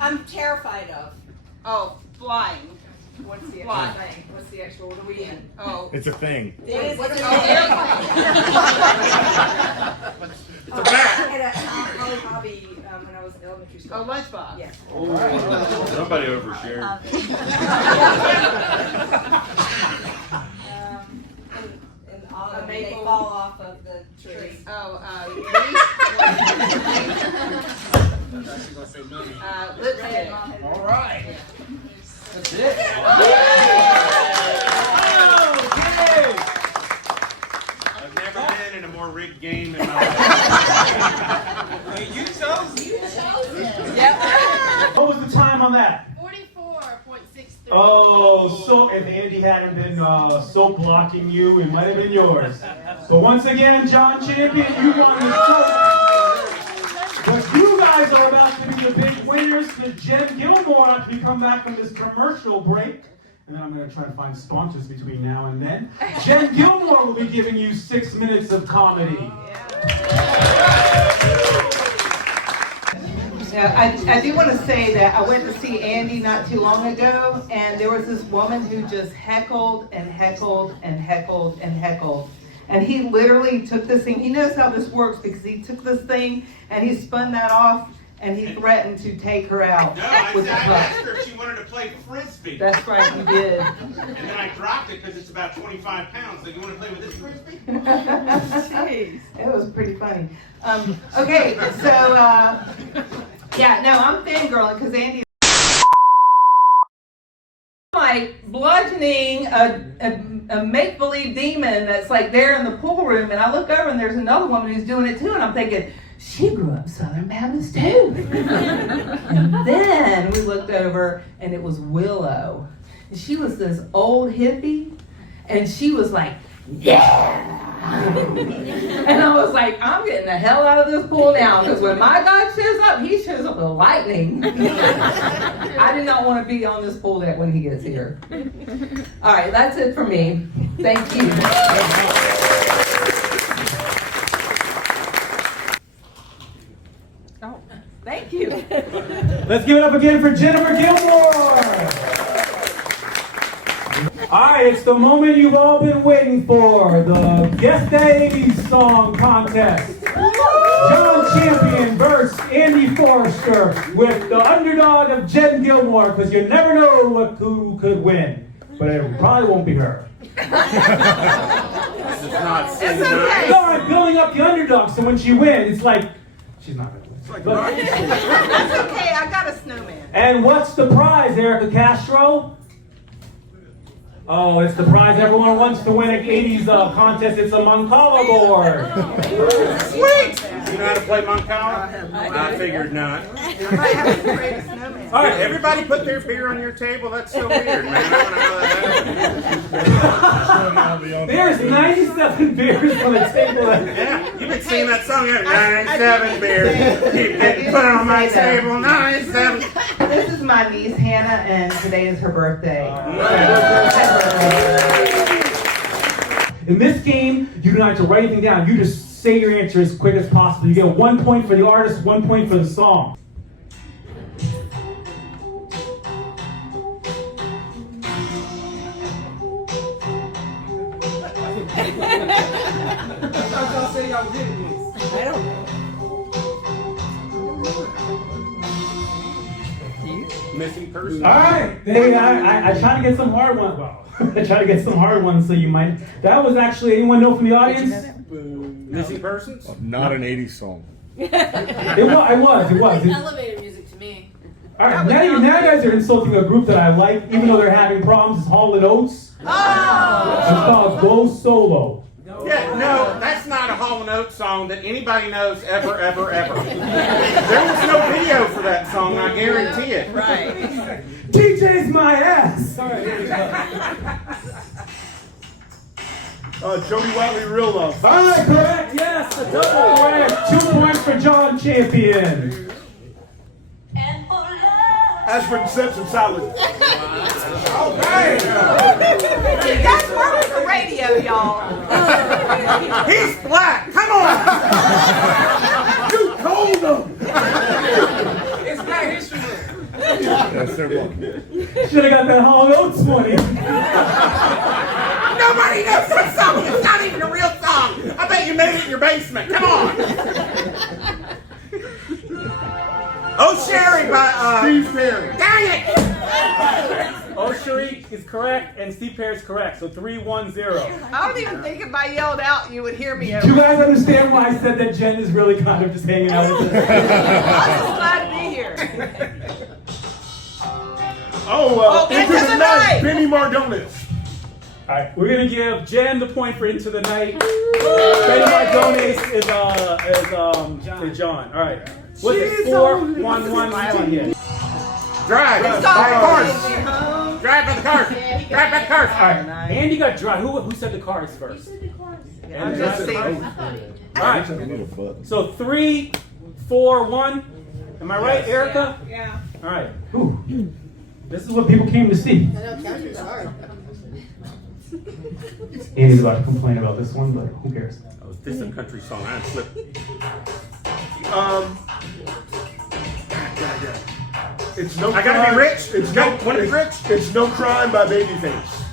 I'm terrified of. Oh, flying. What's the Fly. actual thing? What's the actual? What are we in? Oh. It's a thing. What is it? It's a bat. I had a hobby when I was in elementary school. Oh, lunchbox. Yes. Somebody overshared. And all of them, they fall off of the tree. Oh, She's gonna say money. lipstick. All right. That's it. Okay. I've never been in a more rigged game in my life. You chose. What was the time on that? 44.63. Oh, so if Andy hadn't been soap blocking you, it might have been yours. So once again, John Champion, you won the soap. But you guys are about to be the big winners because Jen Gilmore, after we come back from this commercial break, and then I'm going to try to find sponsors between now and then, Jen Gilmore will be giving you 6 minutes of comedy. I do want to say that I went to see Andy not too long ago, and there was this woman who just heckled and heckled and heckled and heckled. And he literally took this thing, he knows how this works because he took this thing and he spun that off and he threatened to take her out No, I with said the I puck. asked her if she wanted to play frisbee. That's right, you did. And then I dropped it because it's about 25 pounds. So you want to play with this frisbee? Jeez. It was pretty funny. Okay, so, yeah, no, I'm fangirling because Andy like bludgeoning a make-believe demon that's like there in the pool room, and I look over and there's another woman who's doing it too, and I'm thinking, she grew up Southern Baptist too. And then we looked over and it was Willow. And she was this old hippie, and she was like, yeah. And I was like, I'm getting the hell out of this pool now, because when my God shows up, he shows up with lightning. I do not want to be on this pool deck when he gets here. All right, that's it for me. Thank you. Oh, thank you. Let's give it up again for Jennifer Gilmore. All right, it's the moment you've all been waiting for, the Guess the 80s Song Contest. John Champion versus Andy Forrester with the underdog of Jen Gilmore, because you never know who could win, but it probably won't be her. It's not It's okay. It's all right building up the underdog, so when she wins, it's like, she's not going to win. But- That's okay, I got a snowman. and what's the prize, Erika Castro? Oh, it's the prize everyone wants to win an 80s contest. It's a Moncala board. Sweet! You know how to play Moncala? I figured not. I might have to create a snowman. All right, Everybody put their beer on your table. That's so weird, man. I want to know that. There's 97 beers on the table. Yeah, you've been singing that song. 97 beers. Keep getting put on my table. 97. This is my niece Hannah, and today is her birthday. In this game, you don't have to write anything down. You just say your answer as quick as possible. You get 1 point for the artist, 1 point for the song. Missing person. All right, I try to get some hard ones. Well, I try to get some hard ones, so you might. That was actually, anyone know from the audience? Missing persons? Not an 80s song. It was. Elevator music to me. All right, now you guys are insulting a group that I like, even though they're having problems. It's Hall & Oates. Oh! It's called Go Solo. Yeah, no, that's not a Hall & Oates song that anybody knows ever, ever, ever. There was no video for that song, I guarantee it. Right. DJ's my ass. Jody Watley, Real Love. All right, correct. Yes, a double correct. 2 points for John Champion. Ashford and Simpson, solid. Okay. You guys work with the radio, y'all. He's black, come on! You told them. It's Black History Month. Yes, sir. Should have got that Hall & Oates money. Nobody knows that song! It's not even a real song! I bet you made it in your basement, come on! Oh, Sherry by, Steve Perry. dang it! Oh, Sharik is correct, and Steve Perry is correct, so 3-1-0. I don't even think if I yelled out, you would hear me. Do you guys understand why I said that Jen is really kind of just hanging out with us? I'm just glad to be here. Into the Night, Benny Mardones. All right, we're gonna give Jen the point for Into the Night. Benny Mardones is John. All right, what's it? 4-1-1 here. Drive by the cars. Drive by the cars. Drive by the cars. All right, Andy got drive. Who said the cars first? I'm just saying. All right, so 3-4-1. Am I right, Erika? Yeah. All right. Ooh. This is what people came to see. Andy's about to complain about this one, but who cares? Oh, this is a country song. I slipped. It's no. I gotta be rich. It's Wanna be rich? It's No Crime by Babyface.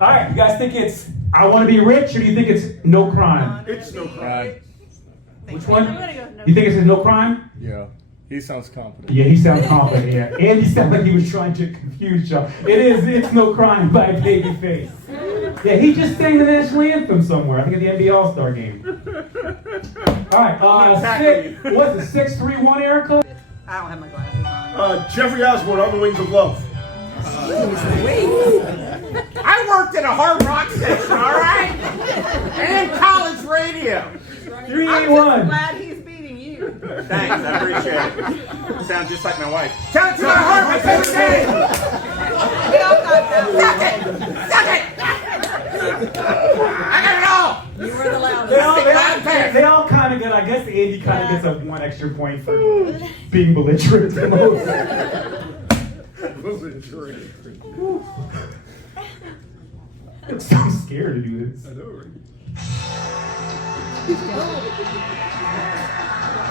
All right, you guys think it's I Want to Be Rich, or do you think it's No Crime? It's No Crime. Which one? You think it's No Crime? Yeah. He sounds confident. Yeah, he sounds confident, yeah. Andy sounded like he was trying to confuse y'all. It's No Crime by Babyface. Yeah, he just sang the national anthem somewhere. I think at the NBA All-Star game. All right, what's it, 6-3-1, Erika? I don't have my glasses on. Jeffrey Osborne, On the Wings of Love. I worked at a hard rock station, all right? And college radio. 3-1. Glad he's beating you. Thanks, I appreciate it. You sound just like my wife. Tell it to my heart, my favorite game. We all got that. Suck it! I got it all! You were the loudest. They all kind of get, I guess Andy kind of gets a 1 extra point for being belligerent the most. I'm scared to do this. I know, right?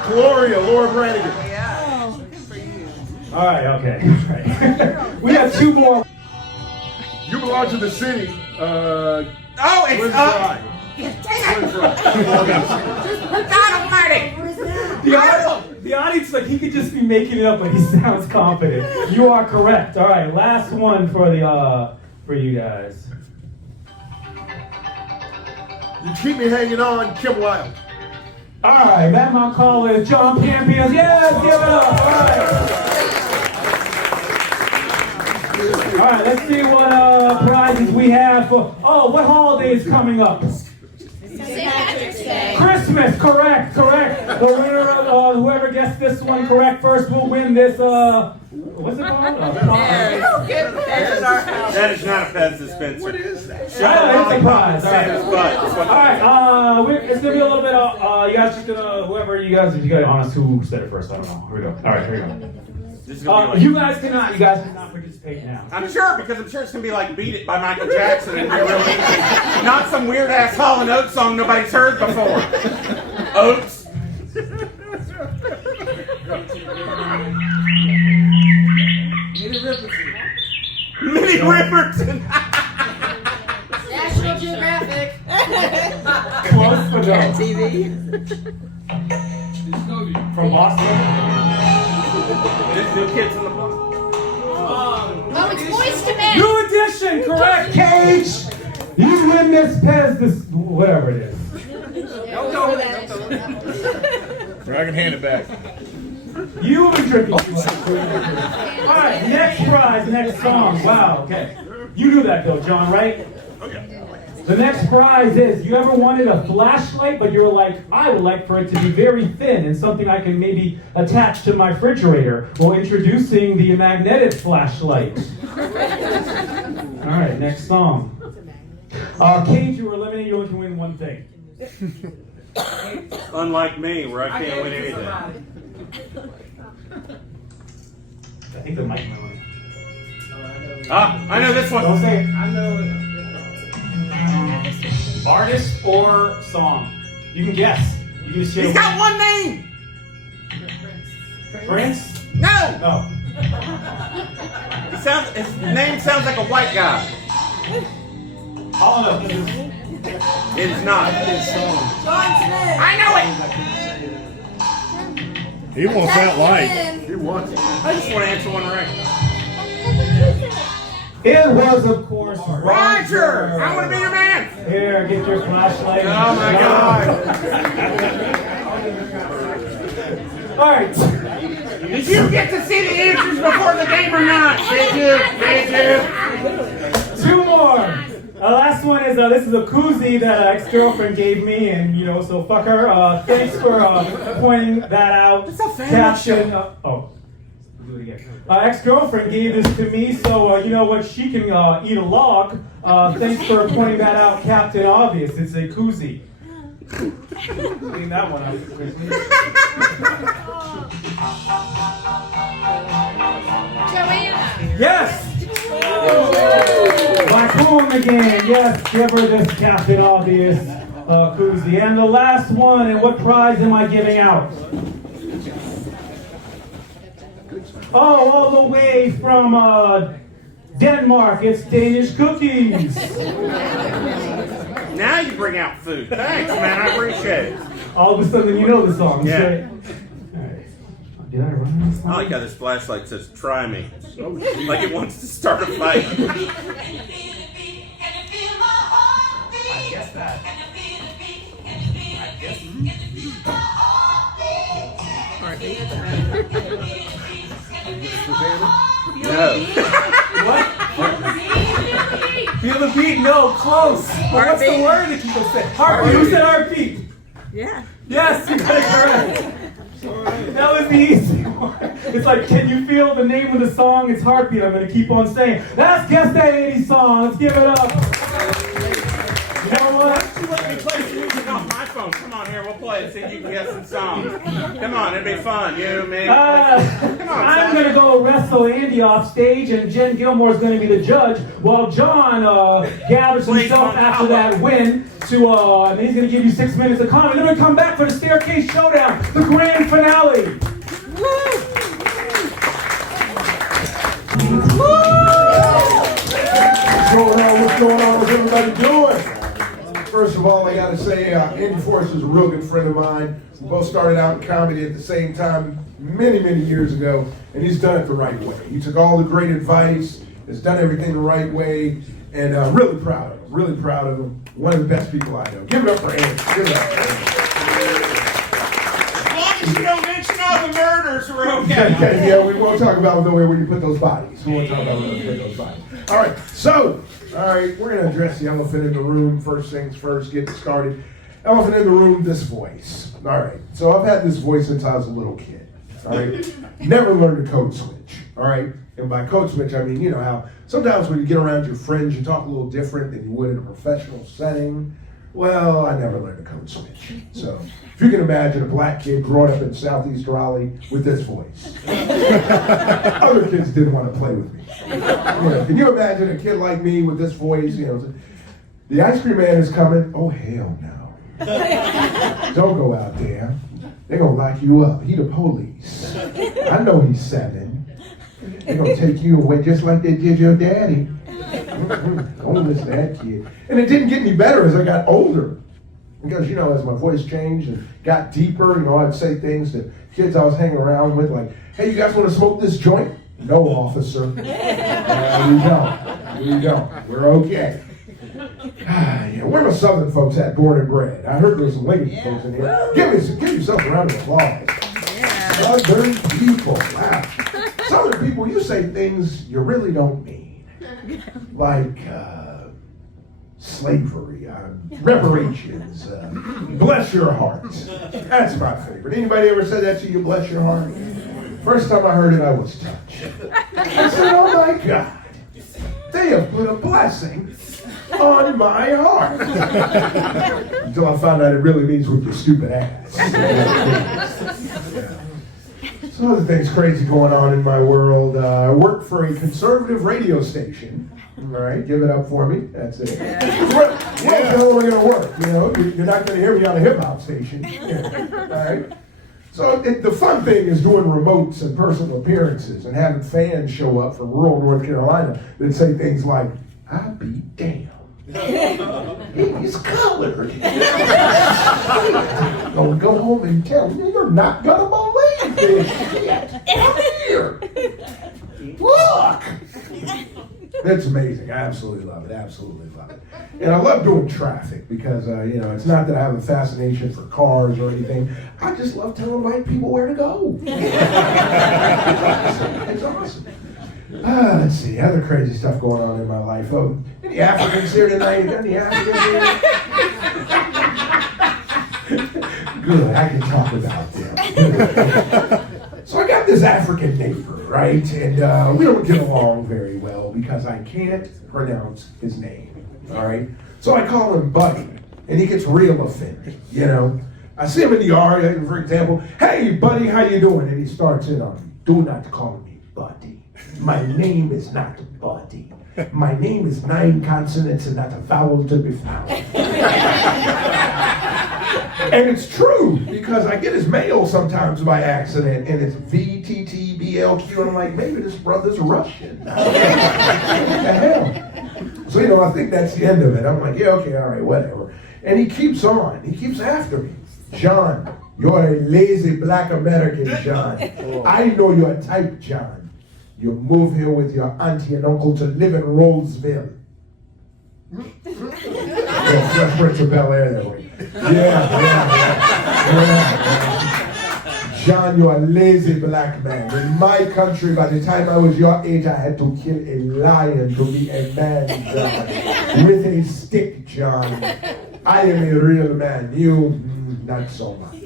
Gloria, Laura Branigan. Yeah. Good for you. All right, okay. All right. We have 2 more. You Belong to the City. It's Lynn Fry. Lynn Fry. God almighty! The audience, like, he could just be making it up, but he sounds confident. You are correct. All right, last one for for you guys. You Keep Me Hanging On, Kim Wilde. All right, that my call is John Champions. Yes, give it up. All right, let's see what prizes we have for. Oh, what holiday is coming up? St. Patrick's Day. Christmas, correct. The winner of whoever gets this one correct first will win this, what's it called? That is not a Pez dispenser. What is that? It's a prize. Santa's butt. Alright, it's gonna be a little bit, you guys just gonna, whoever you guys, if you gotta honest who said it first, I don't know. Here we go. Alright, here we go. This is gonna be like, You guys cannot participate now. I'm sure, because I'm sure it's gonna be like "Beat It" by Michael Jackson and be real easy. Not some weird ass Hall and Oates song nobody's heard before. Oates. Minnie Riperton. National Geographic. Close, but no. TV. From Boston. New Kids on the Block. Oh, it's Boys to Men. New edition, correct, Kage! You win this Pez, this, whatever it is. Don't go with that. I can hand it back. You have been drinking too much. Alright, next prize, next song. Wow, okay. You knew that though, John, right? The next prize is, you ever wanted a flashlight, but you were like, I would like for it to be very thin and something I can maybe attach to my refrigerator. Well, introducing the magnetic flashlight. Alright, next song. Kage, you were eliminated, you only can win one thing. Unlike me, where I can't win anything. I think the mic might win. Ah, I know this one. Don't say it. I know it. Artist or song? You can guess. You can just He's got one name. Prince? No. No. His name sounds like a white guy. Oh no. It's not. I know it. He wants that light. He wants it. I just want to answer one right. It was, of course, Roger. I want to be your man. Here, get your flashlight. Oh my God. All right. Did you get to see the answers before the game or not? Did you? Two more. Last one is, this is a koozie that an ex-girlfriend gave me, and, you know, so fuck her. Thanks for pointing that out. It's a family Caption. Do it again. Ex-girlfriend gave this to me, so, you know what, she can eat a log. Thanks for pointing that out, Captain Obvious. It's a koozie. Clean that one out. Joanna. Yes! Raccoon again, yes, give her this Captain Obvious koozie. And the last one, and what prize am I giving out? Oh, all the way from Denmark, it's Danish cookies. Now you bring out food. Thanks, man. I appreciate it. All of a sudden, you know the song. Yeah. Right? All right. Did I run this I like how this flashlight says "Try me," like it wants to start a fight. I guess that. No. What? Feel the beat? No, close. But what's the word that people say? Heartbeat. Who said heartbeat? Yeah. Yes, you got it correct. That was the easy one. It's like, can you feel the name of the song? It's Heartbeat. I'm going to keep on saying. That's Guess That 80s Song. Let's give it up. You know what? Why don't you let me play some music off my phone? Come on here, we'll play it. See if you can guess some songs. Come on, it'll be fun. You, me. Come on, I'm going to go wrestle Andy off stage, and Jen Gilmore is going to be the judge, while John gathers himself after that win to, and he's going to give you 6 minutes of comedy. Then we come back for the Staircase Showdown, the grand finale. What's going on? What's everybody doing? First of all, I got to say, Andy Forrester is a real good friend of mine. We both started out in comedy at the same time many, many years ago, and he's done it the right way. He took all the great advice, has done everything the right way, and really proud of him. Really proud of him. One of the best people I know. Give it up for Andy. Give it up for Andy. As long as you don't mention all the murders, we're okay. Okay, yeah, we won't talk about where you put those bodies. We won't talk about where you put those bodies. All right, so, we're going to address the elephant in the room. First things first, get started. Elephant in the room, this voice. All right, so I've had this voice since I was a little kid. All right, never learned to code switch. All right, and by code switch, I mean, you know how sometimes when you get around your friends, you talk a little different than you would in a professional setting. Well, I never learned to code switch. So if you can imagine a black kid growing up in Southeast Raleigh with this voice. Other kids didn't want to play with me. You know, can you imagine a kid like me with this voice? You know, the ice cream man is coming. Oh, hell no. Don't go out there. They're going to lock you up. He the police. I know he's 7. They're going to take you away just like they did your daddy. Don't listen to that kid. And it didn't get any better as I got older. Because, you know, as my voice changed and got deeper, you know, I'd say things to kids I was hanging around with, like, hey, you guys want to smoke this joint? No, officer. We don't. We're okay. Yeah, where are my Southern folks at, born and bred? I heard there's some Lincoln folks in here. Give yourself a round of applause. Yeah. Southern people. Wow. Southern people, you say things you really don't mean. Like slavery, reparations, bless your hearts. That's my favorite. Anybody ever said that to you, bless your heart? First time I heard it, I was touched. I said, oh my God, they have put a blessing on my heart. Until I found out it really means with your stupid ass. Some other things crazy going on in my world. I work for a conservative radio station. All right, give it up for me. That's it. Where the hell am I going to work? You know, you're not going to hear me on a hip hop station. Yeah. All right. So the fun thing is doing remotes and personal appearances and having fans show up from rural North Carolina that say things like, "I'll be damned. He's colored." Don't go home and tell me you're not gonna believe this shit. Come here. Look. It's amazing. I absolutely love it. Absolutely love it. And I love doing traffic because, you know, it's not that I have a fascination for cars or anything. I just love telling white people where to go. It's awesome. Let's see, other crazy stuff going on in my life. Any Africans here tonight? Any Africans here? Good, I can talk about them. So I got this African neighbor, right? And we don't get along very well because I can't pronounce his name, all right? So I call him Buddy, and he gets real offended, you know? I see him in the yard, for example, "Hey, Buddy, how you doing?" And he starts in on me, "Do not call me Buddy. My name is not Buddy. My name is 9 consonants and not a vowel to be found." And it's true, because I get his mail sometimes by accident, and it's VTTBLQ, and I'm like, maybe this brother's Russian. What the hell? So, you know, I think that's the end of it. I'm like, yeah, okay, all right, whatever. And he keeps on. He keeps after me. "John, you're a lazy black American, John. I know your type, John. You move here with your auntie and uncle to live in Rollsville." Fresh Prince of Bel-Air that way. Yeah. "John, you're a lazy black man. In my country, by the time I was your age, I had to kill a lion to be a man, John. With a stick, John. I am a real man. You, not so much."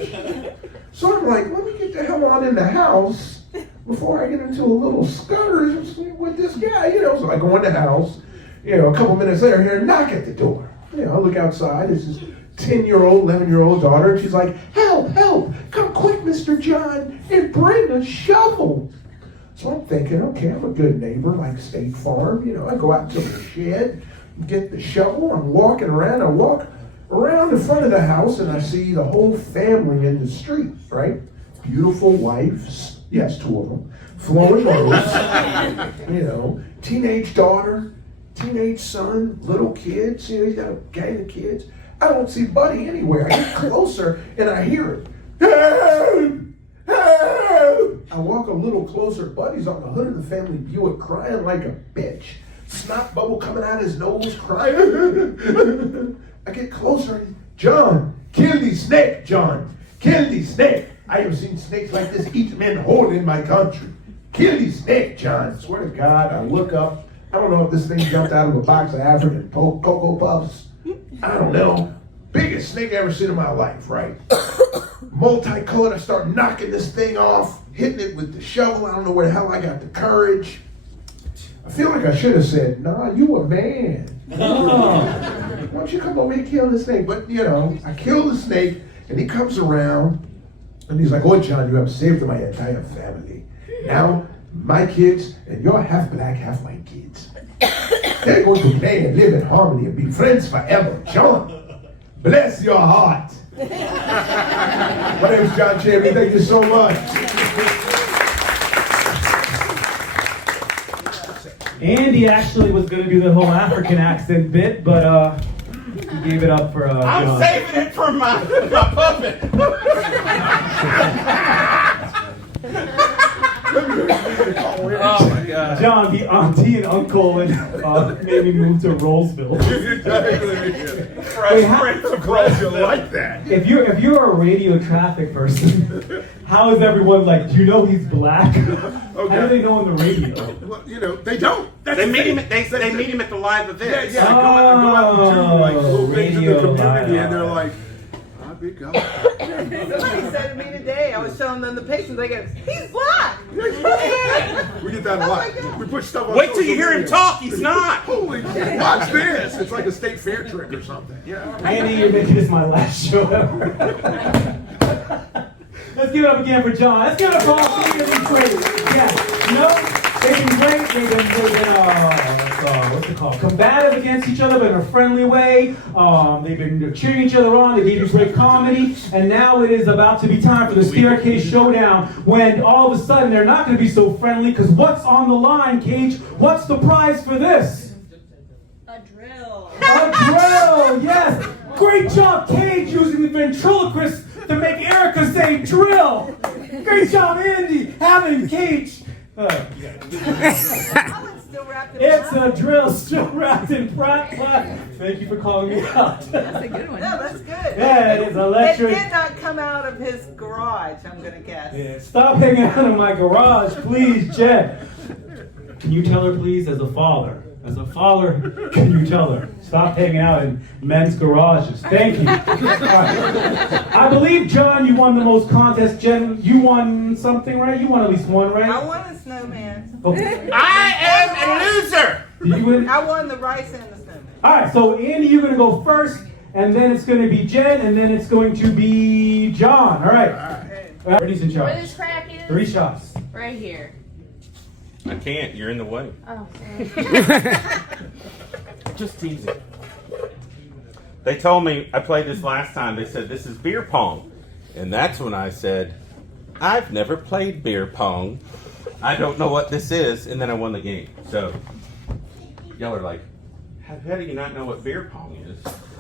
So I'm like, let me get the hell on in the house before I get into a little skirmish with this guy, you know. So I go in the house, you know, a couple minutes later, I hear a knock at the door. You know, I look outside, it's this 10-year-old, 11-year-old daughter, and she's like, help, come quick, Mr. John, and bring a shovel. So I'm thinking, okay, I'm a good neighbor, like State Farm. You know, I go out to the shed, get the shovel, I'm walking around, I walk around the front of the house, and I see the whole family in the street, right? Beautiful wives, yes, 2 of them, flowing nose, you know, teenage daughter, teenage son, little kids, you know, he's got a gang of kids. I don't see Buddy anywhere. I get closer and I hear him. Help! Help! I walk a little closer. Buddy's on the hood of the family Buick crying like a bitch. Snot bubble coming out his nose, crying. I get closer. "John, kill the snake, John. Kill the snake. I have seen snakes like this eat men whole in my country. Kill the snake, John." I swear to God, I look up. I don't know if this thing jumped out of a box of African Cocoa Puffs. I don't know. Biggest snake I ever seen in my life, right? Multicolored. I start knocking this thing off, hitting it with the shovel. I don't know where the hell I got the courage. I feel like I should have said, nah, you a man. Why don't you come over here and kill the snake? But, you know, I kill the snake, and he comes around, and he's like, oh, John, you have saved my entire family. Now, my kids, and you're half black, half white kids. They're going to play and live in harmony and be friends forever. John, bless your heart. My name is John Cherry. Thank you so much. Andy actually was going to do the whole African accent bit, but he gave it up for I'm John. saving it for my puppet. Oh my God. John, the auntie and uncle, and made me move to Rollsville. Wait, You like that? If you're a radio traffic person, how is everyone like? Do you know he's black? How do they know on the radio? Well, you know, they don't. They meet him. They meet him at the live event. Yeah, go out and do like little things in the radio community, live. and they're like, "I be God." Somebody said to me today, I was showing them the pictures, they go, he's black! We get that a lot. We put stuff on Wait till you social hear him media. talk. He's not. Holy, watch this. It's like a state fair trick or something. Yeah. Andy, you're making this my last show ever. Let's give it up again for John. Let's give it up for all three of these great. Yeah, you know, they've been great. They've been what's it called? Combative against each other, but in a friendly way. They've been cheering each other on. They gave you great comedy. And now it is about to be time for the staircase showdown, when all of a sudden they're not going to be so friendly, because what's on the line, Kage? What's the prize for this? A drill. A drill, yes. Great job, Kage, using the ventriloquist to make Erika say drill. Great job, Andy, having Kage. It's a drill still wrapped in black. Thank you for calling me out. That's a good one. No, that's good. Yeah, it is electric. It did not come out of his garage, I'm going to guess. Yeah, stop hanging out in my garage, please, Jen. Can you tell her, please, as a father? As a father, can you tell her? Stop hanging out in men's garages. Thank you. Right. I believe, John, you won the most contest. Jen, you won something, right? You won at least one, right? I won a snowman. Okay. I am a loser. Did you win? I won the rice and the snowman. All right, so Andy, you're going to go first, and then it's going to be Jen, and then it's going to be John. All right. Brittany's in Where charge. this crack is? 3 shots. Right here. I can't. You're in the way. Oh, sorry. Just teasing. They told me I played this last time. They said this is beer pong, and that's when I said, I've never played beer pong. I don't know what this is, and then I won the game. So y'all are like, how do you not know what beer pong is?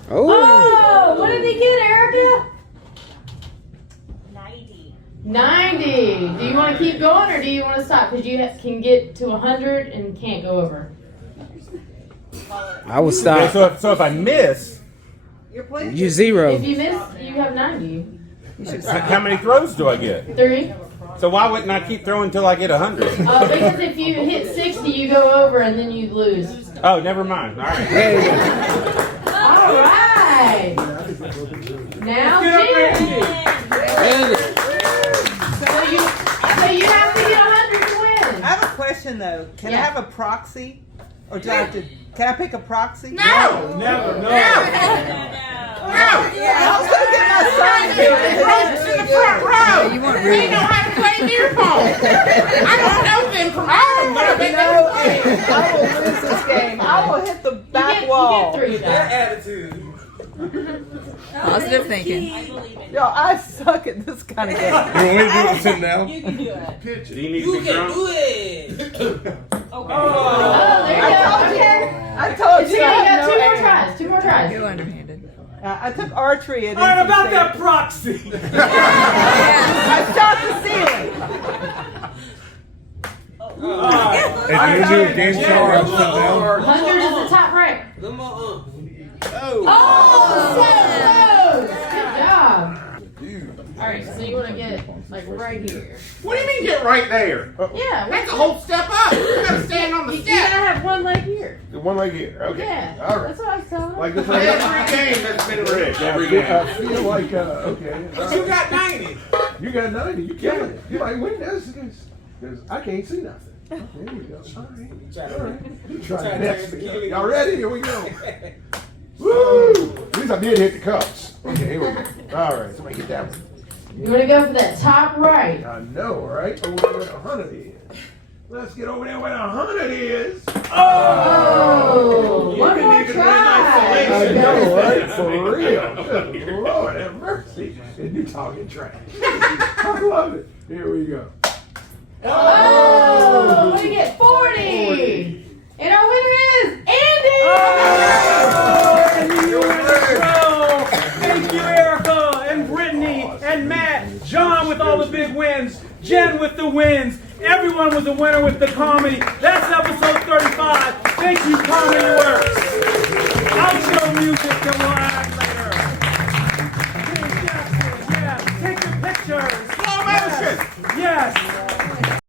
Oh, what did he get, Erika? 90. Do you want to keep going or do you want to stop? Because you can get to 100 and can't go over. I will stop. Okay, so if I miss, You 0. If you miss, you have 90. how many throws do I get? 3. So why wouldn't I keep throwing until I get 100? Because if you hit 60, you go over and then you lose. Oh, never mind. All right. There you go. All right. Now, Jen. So you have to get 100 to win. I have a question though. Can I have a proxy? Or do I have to, can I pick a proxy? No! Never, no. Yeah, I was going to get my son here. In the front row. They know how to play beer pong. I don't know them from Adam, but I bet they can play. I will lose this game. I will hit the back You wall. get 3 though. Attitude. Positive thinking. Yo, I suck at this kind of game. You want me to do it sitting down? You can do it. Do you need to be drunk? it. Oh, there you go. Okay. I told So you. you I got have 2 no more aim. tries. 2 more tries. Go underhanded. I took archery at All right, NC about State. that proxy. I shot the ceiling. If you do a game show or something else. 100 is the top rank. Oh, so close. Good job. All right, so you want to get like right here. What do you mean get right there? Yeah. That's a whole step up. You gotta stand on the You gotta step. have one leg here. The one like here. Okay. Yeah, All right. that's what I saw. Like this. Every game that's been rigged. Every I game. feel like okay. But you got 90. You got 90. You killing it. You might win this because I can't see nothing. Okay, there you go. All right. You try next. Y'all ready? Here we go. Woo! At least I did hit the cups. Okay, here we go. All right, somebody get that one. You want to go for that top right? I know, right? Over there where 100 is. Let's get over there where 100 is. Oh! One more I try. know, right? For real. Good Lord have mercy. And you talking trash. I love it. Here we go. Oh! We get 40. And our winner is Andy! Thank you, Erika and Britny and Matt, John with all the big wins, Jen with the wins. Everyone was a winner with the comedy. That's episode 35. Thank you, Comedy Works. Outro music that we'll add later. Jaxen, yeah. Take your pictures. Slow motion. Yes.